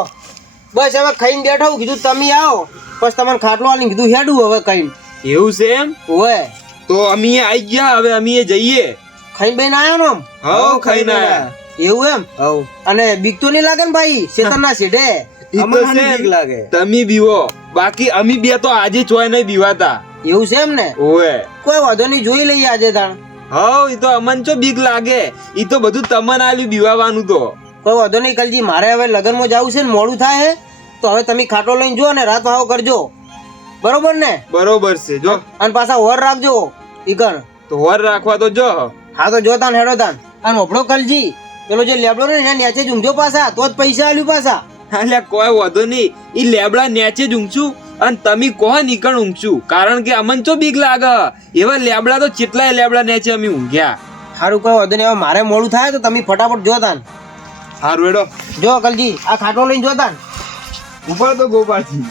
બસ હવે ખાઈને બેઠા હું, કીધું તમે આવો, બસ તમને ખાટલો આલીને કીધું હેડું હવે ખાઈને. એવું છે એમ? ઓય તો અમે આવી ગયા, હવે અમે જઈએ. ખાઈને બેન આયા ને? હવ, ખાઈને આયા. એવું એમ? હવ. અને બીક તો નહીં લાગે ને ભાઈ શેતરના શેઢે? ઈ તો અમને છે બીક ને, લાગે. તમે બીવો, બાકી અમે બે તો આજે ચોય નહીં બીવાતા. એવું છે એમ ને? ઓએ. કોઈ વાંધો નહીં, જોઈ લઈએ આજે તાણ. હવ, ઈ તો અમન ચો બીક લાગે, ઈ તો બધું તમને આલ્યું બીવાવાનું તો. કોઈ વાંધો નહીં કલજી, મારે હવે લગ્નમાં જવું છે ને મોડું થાય છે, તો હવે તમે ખાટલો લઈને જો અને રાત વાહો કરજો, બરોબર ને? બરોબર છે. જો અને પાછા હોર રાખજો ઈકણ. તો હોર રાખવા તો જો. હા, તો જો તાન હેડો તાન. અને ઓપડો કલજી, પેલો જે લેબડો ને એના નીચે જ ઊંઘજો પાછા, તો જ પૈસા આલ્યું પાછા. અલ્યા કોઈ વાંધો નહીં, ઈ લેબડા નેચે જ ઊંઘશું અને તમે કોહ નીકળ ઊંઘશું, કારણ કે અમન ચો બીક લાગે. એવા લેબડા તો કેટલાય લેબડા નેચે અમે ઊંઘ્યા. સારું, કોઈ વાંધો નહીં, હવે મારે મોડું થાય તો તમે ફટાફટ જો તાન. હારું હેડો. જો કલજી, આ ખાટલો લઈને જો તાન. ઉપર તો ગોપાલજી.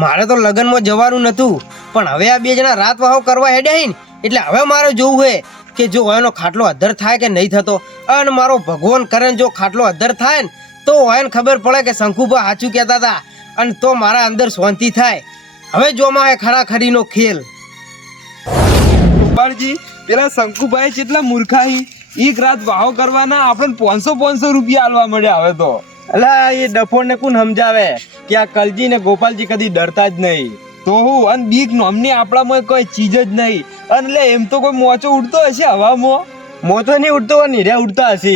મારે તો લગ્નમાં જવાનું નતું, પણ હવે આ બે જણા રાત વાહો કરવા હેડ્યા ને એટલે હવે મારે જોવું હે કે જો એનો ખાટલો અધર થાય કે નહીં થતો. અને મારો ભગવાન કરે ને જો ખાટલો અધર થાય ને તો એને ખબર પડે કે શંકુભા સાચું કહેતા હતા, અને તો મારા અંદર શાંતિ થાય. હવે જોમાં હે ખરાખરીનો ખેલ. ગોપાલજી, પેલા શંકુભાઈ કેટલા મૂર્ખાઈ, એક રાત વાહો કરવાના આપણને 500 રૂપિયા આલવા મળ્યા. હવે તો અલા એ ડફોડ ને કોણ સમજાવે કે આ કલજી ને ગોપાલજી કદી ડરતા જ નહીં. તો હું અને બીક નોમની આપણામાં કોઈ ચીજ જ નહીં. અને લે એમ તો કોઈ મોચો ઉડતો હશે હવામાં? મોતો નહીં ઉડતો, નીરે ઉડતા હશે.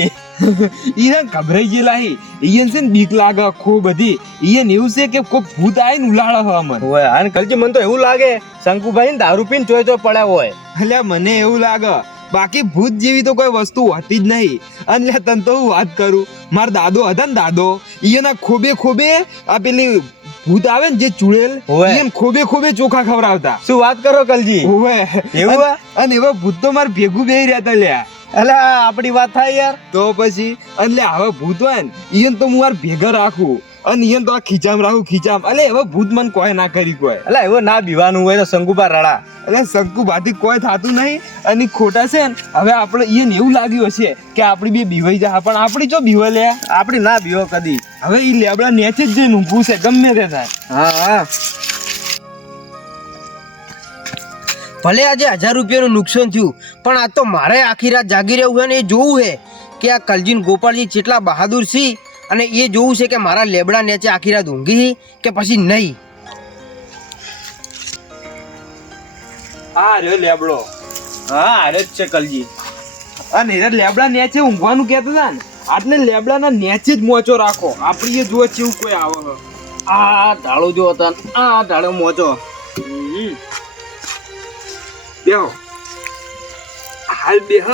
ઈયન ગભરાઈ ગયેલા હી, ઈયન છે ને બીક લાગે ખૂબ બધી. ઈયન એવું છે કે કોઈ ભૂત આવીને ઉલાળે હ અમન. હોય અને કલજી મને તો એવું લાગે શંકુભાઈ ને દારૂ પીને ચોય પડ્યા હોય. અલ્યા મને એવું લાગે, બાકી ભૂત જેવી તો કોઈ વસ્તુ હોતી જ નહીં. અને લે તને તો હું વાત કરું, મારા દાદો હતા ને દાદો, ઈયના ખોબે આ પેલી ભૂત આવે ને જે ચુડેલ, હોવે. ઈયન ખોબે ચોખા ખવડાવતા. શું વાત કરો કલજી? હોવે. એવું હે? અને એવા ભૂત તો મારે ભેગું બેહી રહેતા લ્યા. અલા આપડી વાત થાય યાર. તો પછી એટલે હવે ભૂત હોય ને ઈયન તો હું વાર ભેગા રાખું અને ઈયન તો આ ખીચામ રાખું ખીચામ. અલે હવે ભૂત મને કોઈ ના કરી કોઈ. અલા એવો ના બીવાનું હોય તો શંકુભા રડા. એટલે શંકુભાથી કોઈ થતું નહીં. અને ખોટા છે ને હવે આપણે ઈયન એવું લાગ્યું હશે કે આપણી બે બીવાઈ જા, પણ આપણી ચો બીવા લે. આપડી ના બીવો કદી. હવે ઈ લેબડા નેચે જ જઈને ઊંઘવું છે ગમે તે થાય. હા. ભલે આજે 1000 રૂપિયાનું નુકસાન થયું, પણ આજ તો મારે આખી રાત જાગી રહેવું છે ને એ જોવું છે કે આ કલજી ને ગોપાલજી કેટલા બહાદુર છે, અને એ જોવું છે કે મારા લેબડા નીચે આખી રાત ઊંઘી કે પછી નહીં. આ રહ્યો લેબડો. હા અરે જ છે કલજી. અને એ લેબડા નેચે ઊંઘવાનું કહેતા હતા ને, આટલે લેબડાના નેચે જ મોચો રાખો. આપણી એ જોવે છે એવું કોઈ આવે. આ ઢાળો જો હતા, આ ઢાળો મોચો. બેહો હાલ બેહ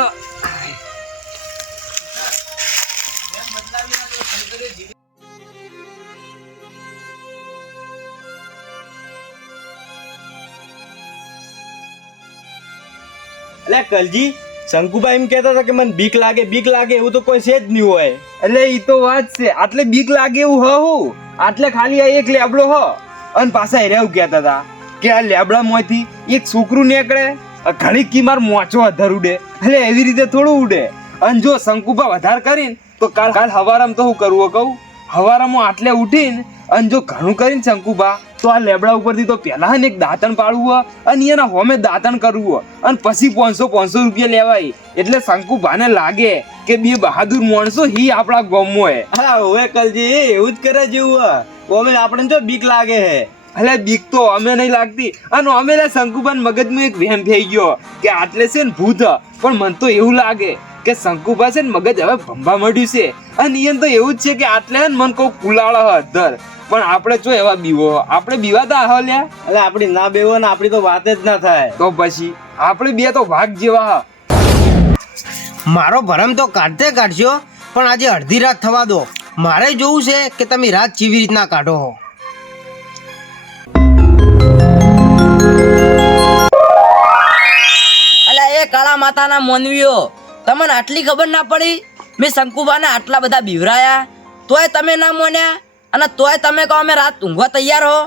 એટલે કલજી શંકુભાઈ એમ કહેતા હતા કે મને બીક લાગે એવું તો કોઈ છે જ નહીં હોય. એટલે ઈ તો વાત છે આટલે બીક લાગે એવું હું આટલે ખાલી આ એક લેબડો હ અને પાછા એરે એવું કહેતા હતા કે આ લેબડામાંથી એક છોકરું નીકળે ઘણી કીમાર મોચો અધર ઉડે એટલે એવી રીતે થોડું ઉડે અને જો શંકુભા વધારે કરીને તો કાલ હવારામાં તો હું કરવું કહું હવારામાં આટલે ઉઠીને અને જો ઘણું કરીને શંકુભા તો આ લેબડા ઉપરથી તો પહેલા ને એક દાંતણ પાડવું અને એના હોમે દાંતણ કરવું અને પછી 500 રૂપિયા લેવાય એટલે શંકુભાને લાગે કે બે બહાદુર માણસો હી આપણા ગામમાં હે. હા હવે કલજી એવું જ કરે જેવું ઓમે આપણે જો બીક લાગે હે. અલે બીક તો અમે નહીં લાગતી અને અમે શંકુભાન મગજમાં એક વહેમ થઈ ગયો કે આટલે છે ને ભૂત પણ મને તો એવું લાગે કે શંકુભા છે ને મગજ હવે ભંભા મળ્યું છે અને એને તો એવું જ છે કે આટલે ને મન કહું કુલાળા અધર પણ આપણે જો એવા બીવો આપણે બીવાતા હ લ્યા એટલે આપણી ના બેવો ને આપણી તો વાત જ ના થાય. તો પછી આપણે બે તો વાઘ જેવા હ. મારો ભરમ તો કાઢશો પણ આજે અડધી રાત થવા દો મારે જોવું છે કે તમે રાત કેવી રીતના કાઢો હો. અલ્યા એ કાળા માતાના મોનવીઓ તમને આટલી ખબર ના પડી મેં શંકુબાને આટલા બધા બીવરાયા તોય તમે ના મોન્યા અને તોય તમે કહો અમે રાત ઊંઘવા તૈયાર હો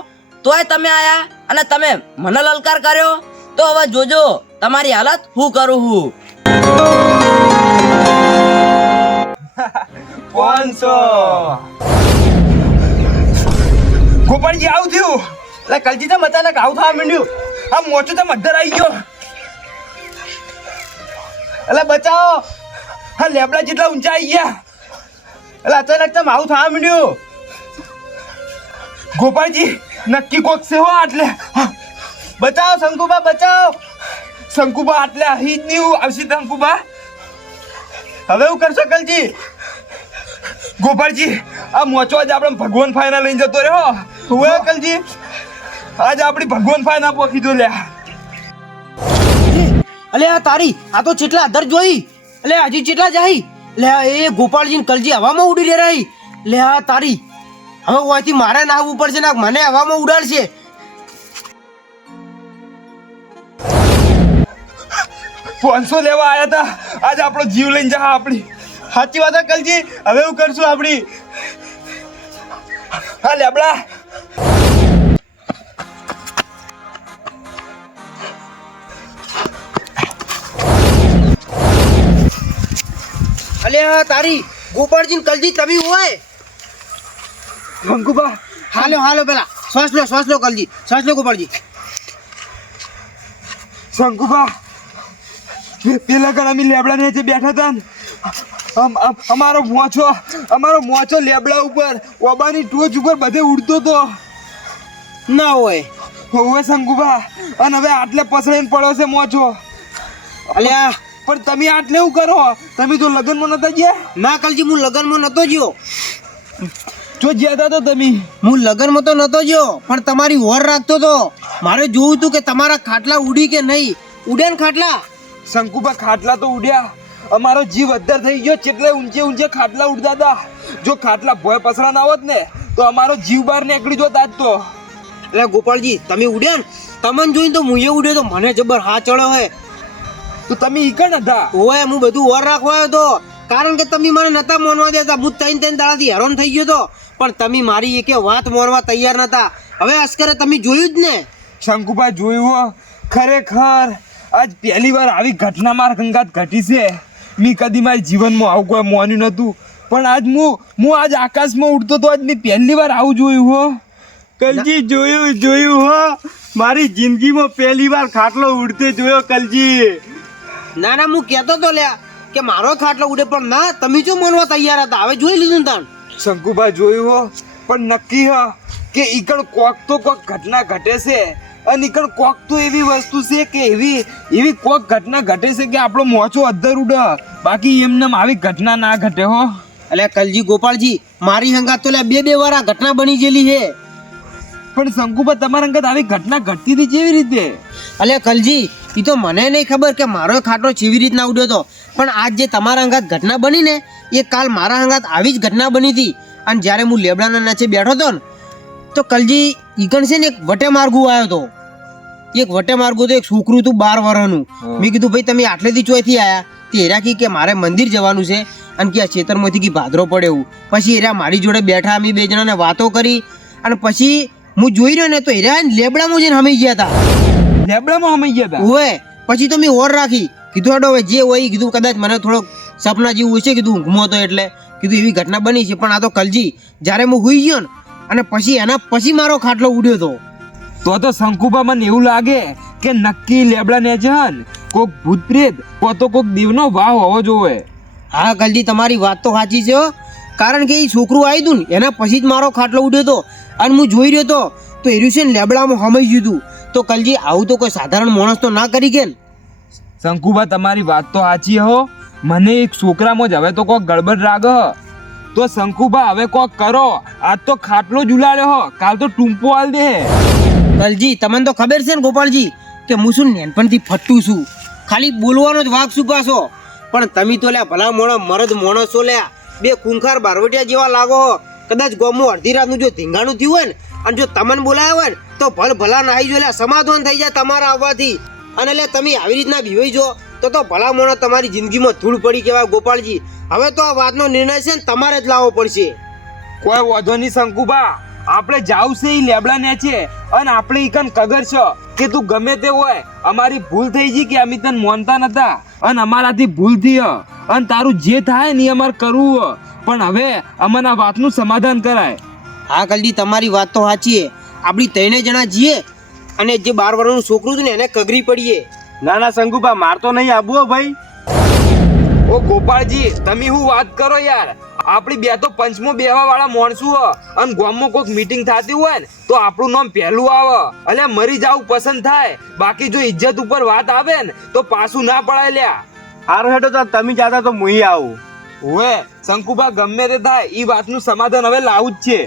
તોય તમે આયા અને તમે મને લલકાર કર્યો તો હવે જોજો તમારી હાલત હું કરું હું. 500 ગોપાલજી આવું થયું એટલે કલજી તો અચાનક આવું થવા માંડ્યું. આ મોચો તો મધર આવી ગયો એટલે બચાવો આ લેબડા જેટલા ઊંચા આવી ગયા એટલે અચાનક તમે આવું થવા માંડ્યું. ગોપાલજી નક્કી કોક છે હો આટલે બચાવો શંકુબા બચાવો. શંકુબા આટલે અહીં જ નહીં આવશે શંકુબા હવે હું કરશો કલજી? ગોપાલજી આ મોચો આજ આપણે ભગવાન ફાયના લઈને જતો રહ્યો હુએ કલજી આજ આપણી ભગવાન ફાયના પોખી દો લ્યા અલે આ તારી આ તો ચેટલા અધર જોઈ અલે હજી ચેટલા જાય લે એ ગોપાલજી ને કલજી હવામાં ઉડી રે રહી લે આ તારી હવે ઓયથી મારે ના આવવું પડશે ને મને હવામાં ઉડાડશે. 500 લેવા આયા હતા આજ આપણો જીવ લઈને જા આપણી સાચી વાત છે કલજી. હવે હું કરશું આપણી હા લેબડા અલે આ તારી ગોપાલજી ને કલજી તમે હોય શંકુબા હાલો પેલા શ્વાસ લો કલજી શ્વાસ લો ગોપાલજી. શંકુબા પેલા કણ અમે લેબડા નીચે બેઠા હતા ને અમારો મોચો લેબડા ઉપર ઓબાની ટોચ ઉપર બધે ઉડતો તો ના હોય હવે શંકુબા અને હવે આટલે પસળીને પડ્યો છે મોચો અલ્યા પણ તમે આટલે એવું કરો તમે તો લગ્નમાં નતા ગયા ના કલજી હું લગનમાં નતો ગયો જો જ્યાં તો તમે હું લગનમાં તો નતો ગયો પણ તમારી ઓર રાખતો તો મારે જોવું હતું કે તમારા ખાટલા ઉડી કે નહીં ઉડે ને ખાટલા. શંકુબા ખાટલા તો ઉડ્યા અમારો જીવ અદ્ધર થઈ ગયો કેટલે ઊંચે ખાટલા ઉડતા હતા જો ખાટલા ભોય પસરા ના હોત ને તો અમારો જીવ બહાર નીકળી જોત આજ તો. એટલે ગોપાલજી તમે ઉડ્યા ને તમને જોઈને તો હું ઉડ્યો તો મને જબર હા ચડ્યો હે તો તમે ઈકણ હતા ઓય હું બધું ઓર રાખવા આવ્યો તો કારણ કે તમે મને નતા માનવા દેતા હું ત્રણ દાડાથી હેરાન થઈ ગયો તો પણ તમે મારી એકે વાત માનવા તૈયાર નતા. હવે અસ્કરે તમે જોયું જ ને શંકુબા જોયું ખરેખર આજ પહેલી વાર આવી ઘટના મારા ગંગાત ઘટી છે મેં કદી મારી જીવનમાં આવું કોઈ માન્યું નતું પણ આજ હું આજ આકાશમાં ઉડતો તો આજ મેં પહેલી વાર આવું જોયું હો. કલજી જોયું હો મારી જિંદગીમાં પહેલી વાર ખાટલો ઉડતે જોયો કલજી. ના હું કહેતો તો લ્યા કે મારો ખાટલો ઉડે પણ ના તમે જો માનવા તૈયાર હતા હવે જોઈ લીધું ને તાન. શંકુબા જોયું હો પણ નક્કી હ કે ઈકણ કોક તો કોક ઘટના ઘટે છે અને ઈકણ કોક તો એવી વસ્તુ છે કે એવી કોક ઘટના ઘટે છે કે આપણો મોચો અદ્ધર ઉડે બાકી એમને આવી ઘટના ના ઘટે હો. એટલે કલજી ગોપાલજી મારી હંગાત તો લ્યા બે વાર આ ઘટના બની ગયેલી છે પણ શંકુબા તમારા અંગત આવી ઘટના ઘટતી હતી કેવી રીતે? અલે કલજી, એ તો મને નહીં ખબર કે મારો ખાટલો કેવી રીતના ઉડ્યો હતો, પણ આજ જે તમારા અંગાત ઘટના બની ને એ કાલ મારા અંગાત આવી જ ઘટના બની હતી. અને જ્યારે હું લેબડાના નીચે બેઠો હતો ને તો કલજી ઈકણ છે ને એક વટે માર્ગું આવ્યો હતો. એક વટે માર્ગું તો એક છોકરું હતું 12 વર્ષનું. મેં કીધું ભાઈ તમે આટલેથી ચોયથી આવ્યા? તે હેરા કી કે મારે મંદિર જવાનું છે અને કે આ ખેતરમાંથી કી ભાદરો પડે એવું. પછી હેરા મારી જોડે બેઠા, અમે બે જણાને વાતો કરી અને પછી હું જોઈ રહ્યો ને તો હેરા લેબડામાં જઈને હમી ગયા હતા. લેબડામાં હમાઈ ગયા હતા? ઓવે. પછી તો મેં ઓર રાખી, કીધું હાડો હવે જે હોય ઈ કીધું કદાચ મને થોડોક સપના જેવું હશે કીધું ઊંઘમાં હતો એટલે કીધું એવી ઘટના બની છે. પણ આ તો કલજી જ્યારે હું હુઈ ગયો ને અને પછી એના પછી મારો ખાટલો ઉડ્યો હતો. તો શંકુબા મને એવું લાગે કે નક્કી લેબડા ને જન કોક ભૂત પ્રેત તો કોક દેવનો વાહ હોવો જોવે. હા કલજી, તમારી વાત તો સાચી છે હો. કારણ કે એ છોકરું આવ્યું હતું ને એના પછી જ મારો ખાટલો ઉડ્યો હતો અને હું જોઈ રહ્યો હતો તો એર્યું છે ને લેબડામાં હમાઈ ગયું હતું. તો કલજી આવું તો કોઈ સાધારણ માણસ તો ના કરી કે ને. શંકુબા તમારી વાત તો સાચી હો. મને એક છોકરામાં જ હવે તો કોક ગડબડ રાગ હ. તો શંકુબા હવે કોક કરો. આજ તો ખાટલો જ ઉલાડ્યો હો, કાલ તો ટૂંપો આલ દે. કલજી તમને તો ખબર છે ને ગોપાલજી કે હું શું નેનપણથી ફટ્ટું છું, ખાલી બોલવાનો જ વાક શું પાછો. પણ તમે તો લ્યા ભલા મોણો મરદ માણસો લ્યા, બે ખૂંખાર બારવટિયા જેવા લાગો હો. કદાચ ગોમો અડધી રાતનું જો ધીંગાણું થયું હોય ને અને જો તમને બોલાયો હોય ને તો ભલા નાહી જો લ્યા સમાધાન થઈ જાય તમારા આવવાથી. અને લે તમે આવી રીતના બીવાઈ જો તો ભલા મોણો તમારી જિંદગીમાં ધૂળ પડી કહેવાય ગોપાલજી. હવે તો આ વાતનો નિર્ણય છે ને તમારે જ લાવવો પડશે. કોઈ વાંધો નહીં શંકુબા, આપણે જાવ છે ઈ લેબડા ને છે અને આપણે ઈકન કગર છે કે તું ગમે તે હોય અમારી ભૂલ થઈ ગઈ કે અમે તને માનતા નતા અને અમારાથી ભૂલ થઈ હ અને તારું જે થાય ને એ અમારે કરવું હ. પણ હવે અમને આ વાતનું સમાધાન કરાય. હા કલજી, તમારી વાત તો સાચી છે. આપણી 3 જણા જઈએ અને જે 12 વર્ષનું છોકરું હતું ને એને કગરી પડીએ. ના ના શંકુબા, માર તો નહીં આબુ હો ભાઈ. ઓ ગોપાળજી, તમે શું વાત કરો યાર? આપણી બે તો પંચમો બેહવા વાળા માણસો હ અને ગામમાં કોઈક મીટિંગ થતી હોય ને તો આપણું નામ પહેલું આવે. અલ્યા મરી જાવું પસંદ થાય, બાકી જો ઇજ્જત ઉપર વાત આવે ને તો પાછું ના પડાય લ્યા. હારું હેડો તો તમે જાતા તો મુઈ આવું. ઓએ શંકુબા, ગમે તે થાય ઈ વાતનું સમાધાન હવે લાવું જ છે.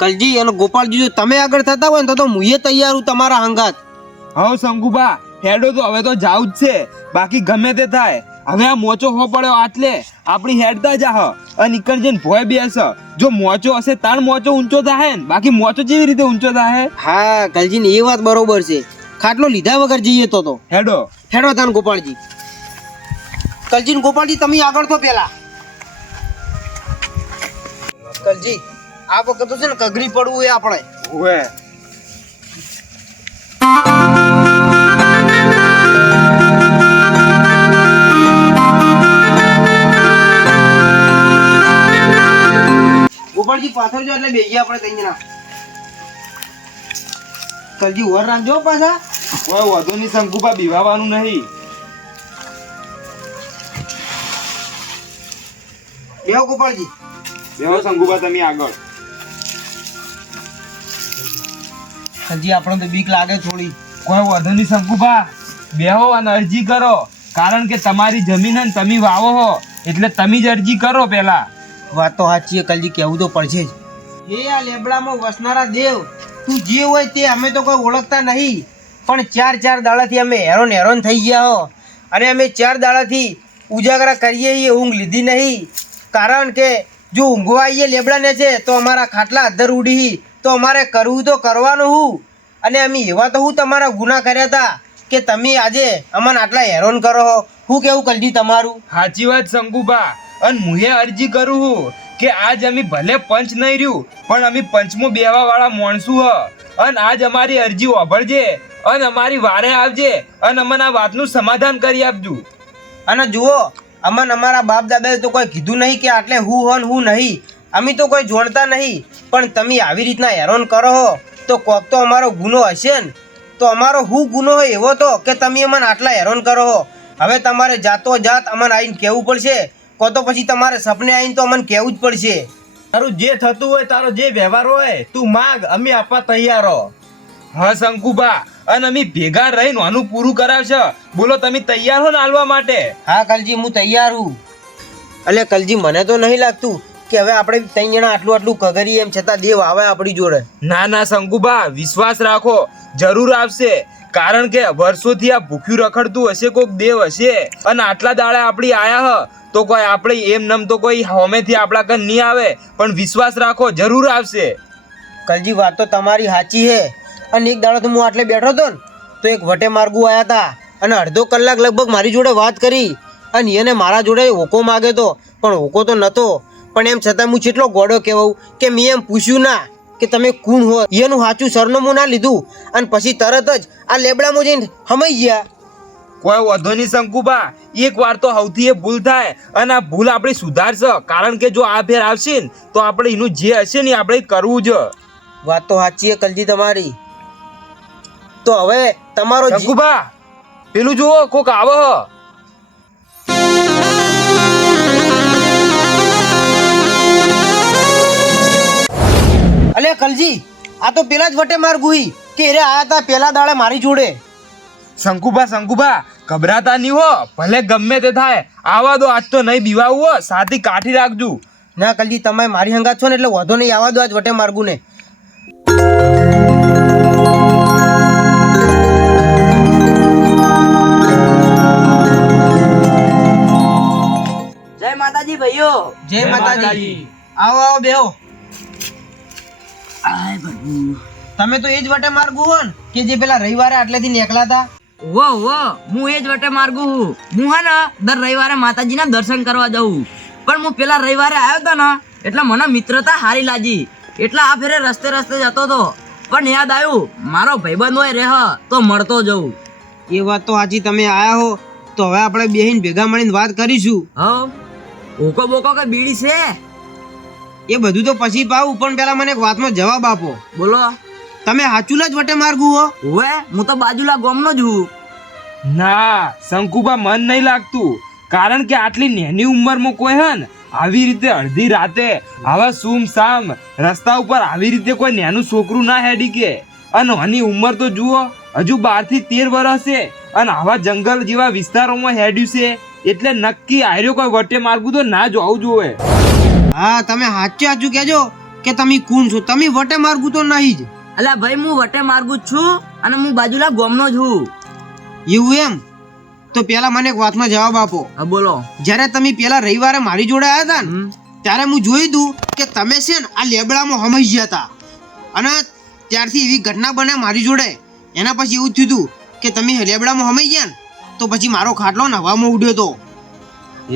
કલજી અને ગોપાલજી જો તમે આગળ થતા હોય ને તો હું એ તૈયાર હું તમારા હંગાત. હવ શંકુબા, હેડો તો હવે તો જાવ જ છે. બાકી ગમે તે થાય હવે આ મોચો હો પડ્યો આટલે આપણી હેડતા જા હ અને નીકળ જઈને ભોય બેસ. જો મોચો હશે તાણ મોચો ઊંચો થાય ને, બાકી મોચો કેવી રીતે ઊંચો થાય? હા કલજી ની એ વાત બરોબર છે. ખાટલો લીધા વગર જઈએ તો હેડો હેડો તાન ગોપાલજી. કલજી ને ગોપાલજી તમે આગળ તો પેલા. કલજી આ વખત તો છે ને કગરી પડવું એ આપણે. ઓએ ગોપાલજી પાછળ જો એટલે બેસી આપણે 3 જણા. કલજી ઓર રાખજો પાછા. કોઈ વાંધો નહીં શંકુબા, બીવાવાનું નહીં. બેહો ગોપાલજી. બેહો શંકુબા તમે આગળ. કલજી આપણે તો બીક લાગે થોડી. કોઈ વાંધો નહીં શંકુબા, બેહો અને અરજી કરો. કારણ કે તમારી જમીન હે ને તમે વાવો હો એટલે તમે જ અરજી કરો પેલા. વાત તો સાચી છે કલજી, કહેવું તો પડશે જ. એ આ લેબડામાં વસનારા દેવ, તું જે હોય તે અમે તો કોઈ ઓળખતા નહીં, પણ 4 દાડાથી અમે હેરાન થઈ ગયા હો. અને અમે 4 દાડાથી ઉજાગરા કરીએ એ ઊંઘ લીધી નહીં. કારણ કે જો ઊંઘવા આવીએ લેબડાને છે તો અમારા ખાટલા અધર ઉડી તો અમારે કરવું તો કરવાનું હું. અને અમે એવા તો હું તમારા ગુના કર્યા હતા કે તમે આજે અમને આટલા હેરાન કરો હો. હું કેવું કલજી તમારું? સાચી વાત શંકુબા, અને મુએ અરજી કરું હું કે આજ અમે ભલે પંચ નહીં રહ્યું પણ અમે પંચમો બેહવા વાળા માણસું હ અને આજ અમારી અરજી ઓભળજે અને અમારી વારે આવજે અને અમને આ વાતનું સમાધાન કરી આપજો. અને જુઓ, અમને અમારા બાપ દાદાએ તો કોઈ કીધું નહીં કે આટલે હું હન હું નહીં. અમે તો કોઈ જોડતા નહીં, પણ તમે આવી રીતના હેરાન કરો હો તો કોક તો અમારો ગુનો હશે ને. તો અમારો હું ગુનો હોય એવો તો કે તમે અમને આટલા હેરાન કરો હો. હવે તમારે જાતો જાત અમને આવીને કહેવું પડશે, કો તો પછી તમારે સપને આવીને તો અમને કહેવું જ પડશે. તારું જે થતું હોય, તારો જે વ્યવહાર હોય તું માગ, અમે આપવા તૈયાર હો. હા શંકુબા, અને અમે ભેગા રહીને આનું પૂરું કરાવશે. બોલો તમે તૈયાર હો ને હાલવા માટે? હા કલજી, હું તૈયાર હું. એટલે કલજી મને તો નહીં લાગતું કે હવે આપણે 3 જણા આટલું આટલું કગરીએ એમ છતાં દેવ આવે આપણી જોડે? ના ના શંકુબા, વિશ્વાસ રાખો, જરૂર આવશે. કારણ કે વર્ષોથી આ ભૂખ્યું રખડતું હશે, કોક દેવ હશે, અને આટલા દાડે આપણી આયા હ તો કોઈ આપણે એમ નમ તો કોઈ હોમેથી આપણા કન નહીં આવે. પણ વિશ્વાસ રાખો, જરૂર આવશે. કલજી, વાત તો તમારી સાચી છે. અને એક દાડો તો હું આટલે બેઠો હતો ને તો એક વટે માર્ગુ આયા હતા અને અડધો કલાક લગભગ મારી જોડે વાત કરી અને એને મારા જોડે હોકો માગ્યો તો, પણ હોકો તો નતો. પણ એમ છતાં હું કેટલો ગોડો કહેવાઉં કે મેં એમ પૂછ્યું ના કે તમે કોણ હો, એનું સાચું સરનામું ના લીધું અને પછી તરત જ આ લેબડામાં જઈને હમાઈ ગયા. કોઈ વધો નહીં શંકુબા, એક વાર તો સૌથી એ ભૂલ થાય અને આ ભૂલ આપણી સુધારશે. કારણ કે જો આ ફેર આવશે ને તો આપણે એનું જે હશે ને આપણે કરવું જ. વાત તો સાચી છે કલજી તમારી. તો હવે તમારો શંકુબા, પેલું જુઓ, કોક આવે હ. અલે કલજી, આ તો પેલા જ વટે માર્ગુ હી કે એરે આયા હતા પેલા દાડે મારી જોડે. શંકુબા, ગભરાતા નહીં હો, ભલે ગમે તે થાય. આવા દો, આજ તો નહીં બીવાવું હો, સાથી કાઠી રાખજો. ના કલજી, તમે મારી હંગાત છો ને એટલે વધો નહીં, આવા દો આજ વટે માર્ગુ ને. જય માતાજી ભાઈઓ. જય માતાજી. આવો આવો બેહો. આય પ્રભુ. તમે તો એ જ વટે માર્ગુ હો ને કે જે પેલા રવિવારે આટલેથી નીકળ્યા હતા? વો હું એ જ વટે માર્ગુ હું. હું હે ને દર રવિવારે માતાજીના દર્શન કરવા જાઉં. પણ હું પેલા રવિવારે આવ્યો હતો ને એટલે મને મિત્રતા હારી લાગી, એટલે આ ફેરે રસ્તે રસ્તે જતો હતો. પણ યાદ આવ્યું મારો ભાઈબંધ હોય રેહ તો મળતો જવું. એ વાત તો સાચી, તમે આયા હો તો હવે આપણે બેહીને ભેગા મળીને વાત કરીશું. ઓકો બોકો કે બીડી છે? એ બધું તો પછી પાવું, પણ પેલા મને એક વાતનો જવાબ આપો. બોલો. તમે હાચુલા જ વટે માર્ગુ હો? ઓવે, હું તો બાજુલા ગામનો જ હું. ના શંકુબા, મન નહીં લાગતું. કારણ કે આટલી નાની ઉંમરમાં કોઈ હે ને આવી રીતે અડધી રાતે આવા સુમસામ રસ્તા ઉપર આવી રીતે કોઈ નાનું છોકરું ના હેડી કે. અને આની ઉંમર તો જુઓ, હજુ 12 થી 13 વર્ષ છે અને આવા જંગલ જેવા વિસ્તારોમાં હેડ્યું છે, એટલે નક્કી આર્યો કોઈ વટે માર્ગું તો ના જોવું જોવે. હા, તમે સાચું કહેજો કે તમે કોણ છો. તમે વટે માર્ગુ તો નહીં જ. અલ્યા ભાઈ, હું વટે માર્ગુ જ છું અને હું બાજુલા ગામનો જ હું. એવું એમ? તો પેલા મને એક વાતનો જવાબ આપો. હા બોલો. જ્યારે તમે પેલા રવિવારે મારી જોડે આવ્યા હતા ને ત્યારે હું જોયું હતું કે તમે છે ને આ લેબડામાં હમાઈ ગયા હતા અને ત્યારથી એવી ઘટના બને મારી જોડે. એના પછી એવું થયું હતું કે તમે લેબડામાં હમાઈ ગયા ને તો પછી મારો ખાટલો ને હવામાં ઉડ્યો હતો.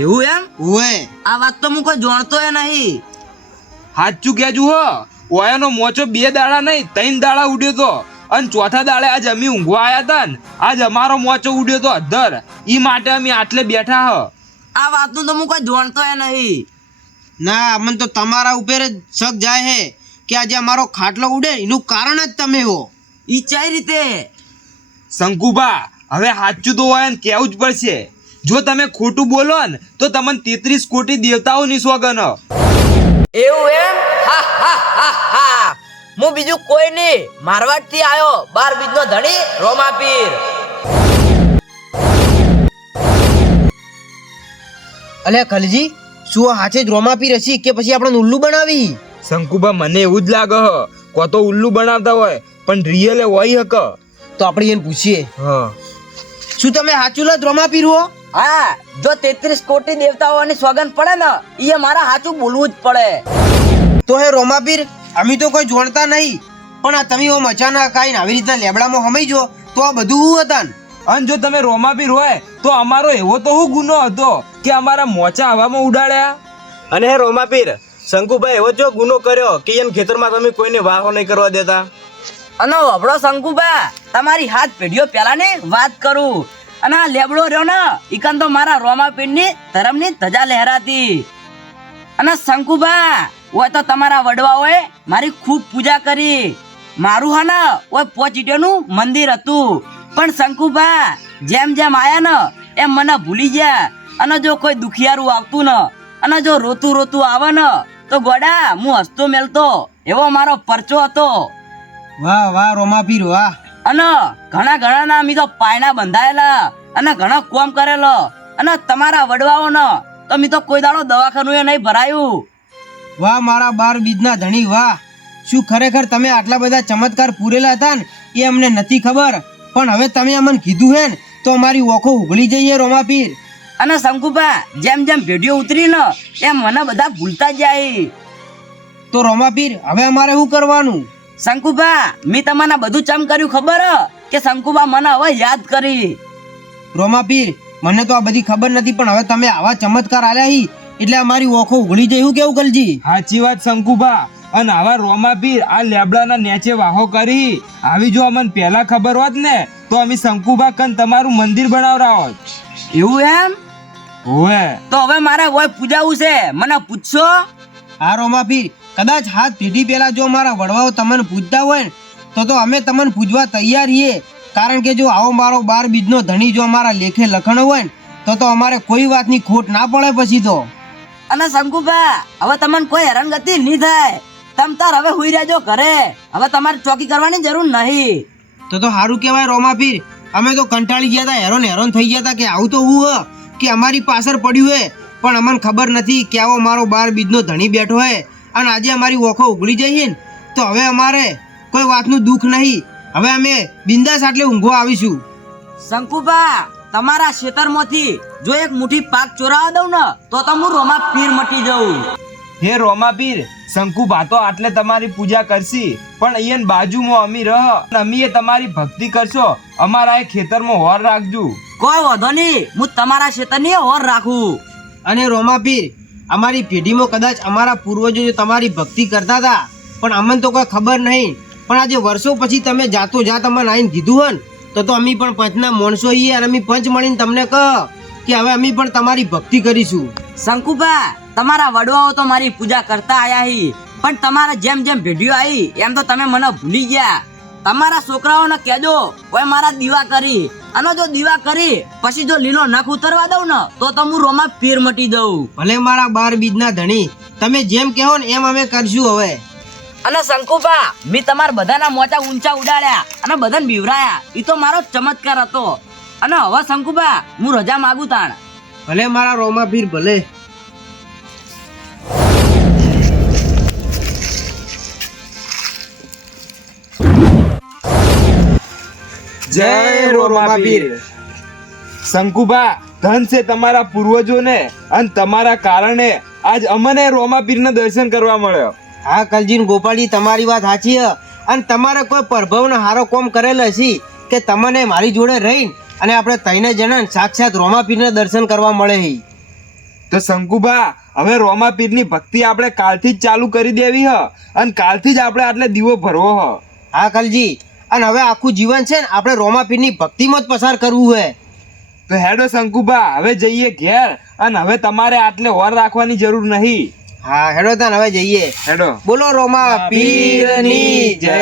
એવું એમ? ઓય, આ વાત તો હું કોઈ જાણતો નહીં. સાચું કહેજો હો, ઓયાનો મોચો 2 દાડા નહીં 3 દાડા ઉડ્યો તો. અને ચોથા દાડે આજ અમે ઊંઘવા આયા હતા ને આજ અમારો મોચો ઉડ્યો તો અધર. ઈ માટે અમે આટલે બેઠા હ. આ વાતનું તો હું કોઈ જાણતો નહીં. ના, મને તો તમારા ઉપર જ શક જાય છે કે આજે અમારો ખાટલો ઉડે એનું કારણ જ તમે હો. ઈ ચાઈ રીતે? શંકુબા, હવે સાચું તો હોય ને કહેવું જ પડશે. જો તમે ખોટું બોલો ને તો તમને 33 કોટી દેવતાઓની સોગન. એવું એમ? હા હા હા હા. હું બીજું કોઈ નહીં, મારવાડ થી આવ્યો 12 બીજનો ધણી રોમાપીર. અલે કલજી, શું આ હાચે જ રોમાપીર હશી કે પછી આપણે ઉલ્લુ બનાવી? શંકુબા, મને એવું જ લાગે હ, કો તો ઉલ્લુ બનાવતા હોય પણ રિયલ હોય હક. તો આપણે એને પૂછીએ. હા, શું તમે હાચું જ રોમાપીર હો? હા, જો 33 કોટી દેવતાઓની સોગન પડે ને એ મારા હાચું બોલવું જ પડે. તો હે રોમાપીર, અમે તો કોઈ જોણતા નહીં, પણ આ તમે અચાનક આવીને આવી રીતના લેબડામાં હમાઈ જો તો આ બધું હું હતા ને? અને જો તમે રોમાપીર હોય તો અમારો એવો તો શું ગુનો હતો કે અમારા મોચા હવામાં ઉડાડ્યા? અને હે રોમાપીર, શંકુભાઈ એવો જો ગુનો કર્યો કે એમ ખેતરમાં તમે કોઈને વાહો નહીં કરવા દેતા? અને હબળો શંકુબા, તમારી હાથ પેઢીઓ પહેલાની વાત કરું. અને આ લેબડો રહ્યો ને ઈકન તો મારા રોમાપીરની ધર્મની ધજા લહેરાતી. અને શંકુબા, ઓય તો તમારા વડવાઓએ મારી ખૂબ પૂજા કરી. મારું હા ને ઓય 5 ઈંટોનું મંદિર હતું, પણ શંકુબા જેમ જેમ આયા ને એમ મને ભૂલી ગયા. અને જો કોઈ દુખિયારું આવતું ને અને જો રોતું આવે ને તો ગોડા હું હસતો મેલતો, એવો મારો પરચો હતો. વાહ વાહ રોમાપીર વાહ. અને ઘણા ના મી તો પાયણા બંધાયેલા અને ઘણો કોમ કરેલો. અને તમારા વડવાઓ ને તો મી તો કોઈ દાડો દવાખાનું એ નહીં ભરાયું. વાહ મારા 12 બીજના ધણી વાહ. શું ખરેખર તમે આટલા બધા ચમત્કાર પૂરેલા હતા ને એ અમને નથી ખબર, પણ હવે તમે અમને કીધું હે ને તો અમારી ઓખો ઉઘળી જઈએ રોમાપીર. અને શંકુભા જેમ જેમ વિડીયો ઉતરી ને એમ મને બધા ભૂલતા જાય. તો રોમાપીર હવે અમારે શું કરવાનું? શંકુભા મેં તમને બધું ચમ કર્યું ખબર હ? કે શંકુભા મને હવે યાદ કરી. રોમાપીર મને તો આ બધી ખબર નથી, પણ હવે તમે આવા ચમત્કાર આલ્યા હી એટલે અમારી ઓખો ઉઘળી જાય. એવું કેવું કલજી? સાચી વાત શંકુભા. અને આવા રોમાપીર આ લેબડાના નેચે વાહો કરી આવી જો અમને પહેલા ખબર હોત ને તો અમે શંકુભા કન તમારું મંદિર બનાવરા હોત. એવું એમ? હોવે. તો હવે મારે હોય પૂજાવું છે, મને પૂછશો? હા રોમાપીર, કદાચ હાથ પેઢી પહેલા જો મારા વડવાઓ તમને પૂજતા હોય ને તો અમે તમને પૂજવા તૈયાર છીએ. કારણ કે જો આવો મારો 12 બીજનો ધણી જો અમારા લેખે લખણ હોય ને તો અમારે કોઈ વાતની ખોટ ના પડે પછી તો. અને શંકુભા હવે તમને કોઈ હેરાનગતિ નહીં થાય. તમ તાર હવે હુઈ રહેજો ઘરે. હવે તમારે ચોકી કરવાની જરૂર નહીં. તો સારું કહેવાય રોમાપીર. અમે તો કંટાળી ગયા હતા, હેરાન થઈ ગયા હતા કે આવું તો હું હ કે અમારી પાછળ પડ્યું હે, પણ અમને ખબર નથી કે આવો મારો 12 બીજનો ધણી બેઠો હે અને આજે અમારી ઓખો ઉઘળી જઈએ ને તો હવે અમારે કોઈ વાતનું દુઃખ નહીં. હવે અમે બિંદાસ આટલે ઊંઘવા આવીશું. શંકુભા તમારા ખેતરમાંથી જો એક મુઠ્ઠી પાક ચોરાવા દઉં ને તો હું રોમાપીર મટી જાઉં. હે રોમાપીર, શંકુભા તો આટલે તમારી પૂજા કરશી, પણ અહીંયા બાજુમાં અમી રહ અને અમીએ તમારી ભક્તિ કરશો. અમારા એ ખેતરમાં હોર રાખજો. કોઈ વાંધો નહીં, હું તમારા ખેતરની ઓર રાખું. અને રોમાપીર અમારી પેઢીમાં કદાચ અમારા પૂર્વજો જો તમારી ભક્તિ કરતા હતા, પણ અમને તો કોઈ ખબર નહીં. પણ આજે વર્ષો પછી તમે જાતો જાત અમને આવીને કીધું હન તો અમે પણ પંચના માણસો છીએ અને અમે પંચ મળીને તમને કહો કે હવે અમે પણ તમારી ભક્તિ કરીશું. શંકુભા તમારા વડવાઓ તો મારી પૂજા કરતા આયા હી, પણ તમારા જેમ જેમ ભેડિયો આવી એમ તો તમે મને ભૂલી ગયા. તમારા છોકરાઓને કહેજો કોઈ મારા દીવા કરી, અને જો દીવા કરી પછી જો લીલો નખ ઉતરવા દઉં ને તો હું રોમાપીર મટી દઉં. ભલે મારા 12 બીજના ધણી, તમે જેમ કહો ને એમ અમે કરશું. હવે અને શંકુભા મેં તમારા બધાના મોચા ઊંચા ઉડાડ્યા અને બધાને બીવરાયા, એ તો મારો ચમત્કાર હતો. અને હવે શંકુભા હું રજા માગું તાણ. ભલે મારા રોમાપીર ભલે. જય રોમાપીર. શંકુભા ધન છે તમારા પૂર્વજોને અને તમારા કારણે આજ અમને રોમાપીરના દર્શન કરવા મળ્યો. હા કલજીન ગોપાલજી તમારી વાત સાચી હ. અને તમારે કોઈ પ્રભવનો હારો કોમ કરેલો હશે કે તમને મારી જોડે રહીને અને આપણે તઈને જણાને સાક્ષાત રોમાપીરના દર્શન કરવા મળે છે. તો શંકુભા હવે રોમાપીરની ભક્તિ આપણે કાલથી જ ચાલુ કરી દેવી હ અને કાલથી જ આપણે આટલે દીવો ભરવો હ. હા કલજી, અને હવે આખું જીવન છે ને આપણે રોમાપીરની ભક્તિમાં જ પસાર કરવું હે. તો હેડો શંકુભા હવે જઈએ ઘેર, અને હવે તમારે આટલે હોર રાખવાની જરૂર નહીં. હા હેડો તાન હવે જઈએ. હેડો. બોલો રોમાપીરની જય.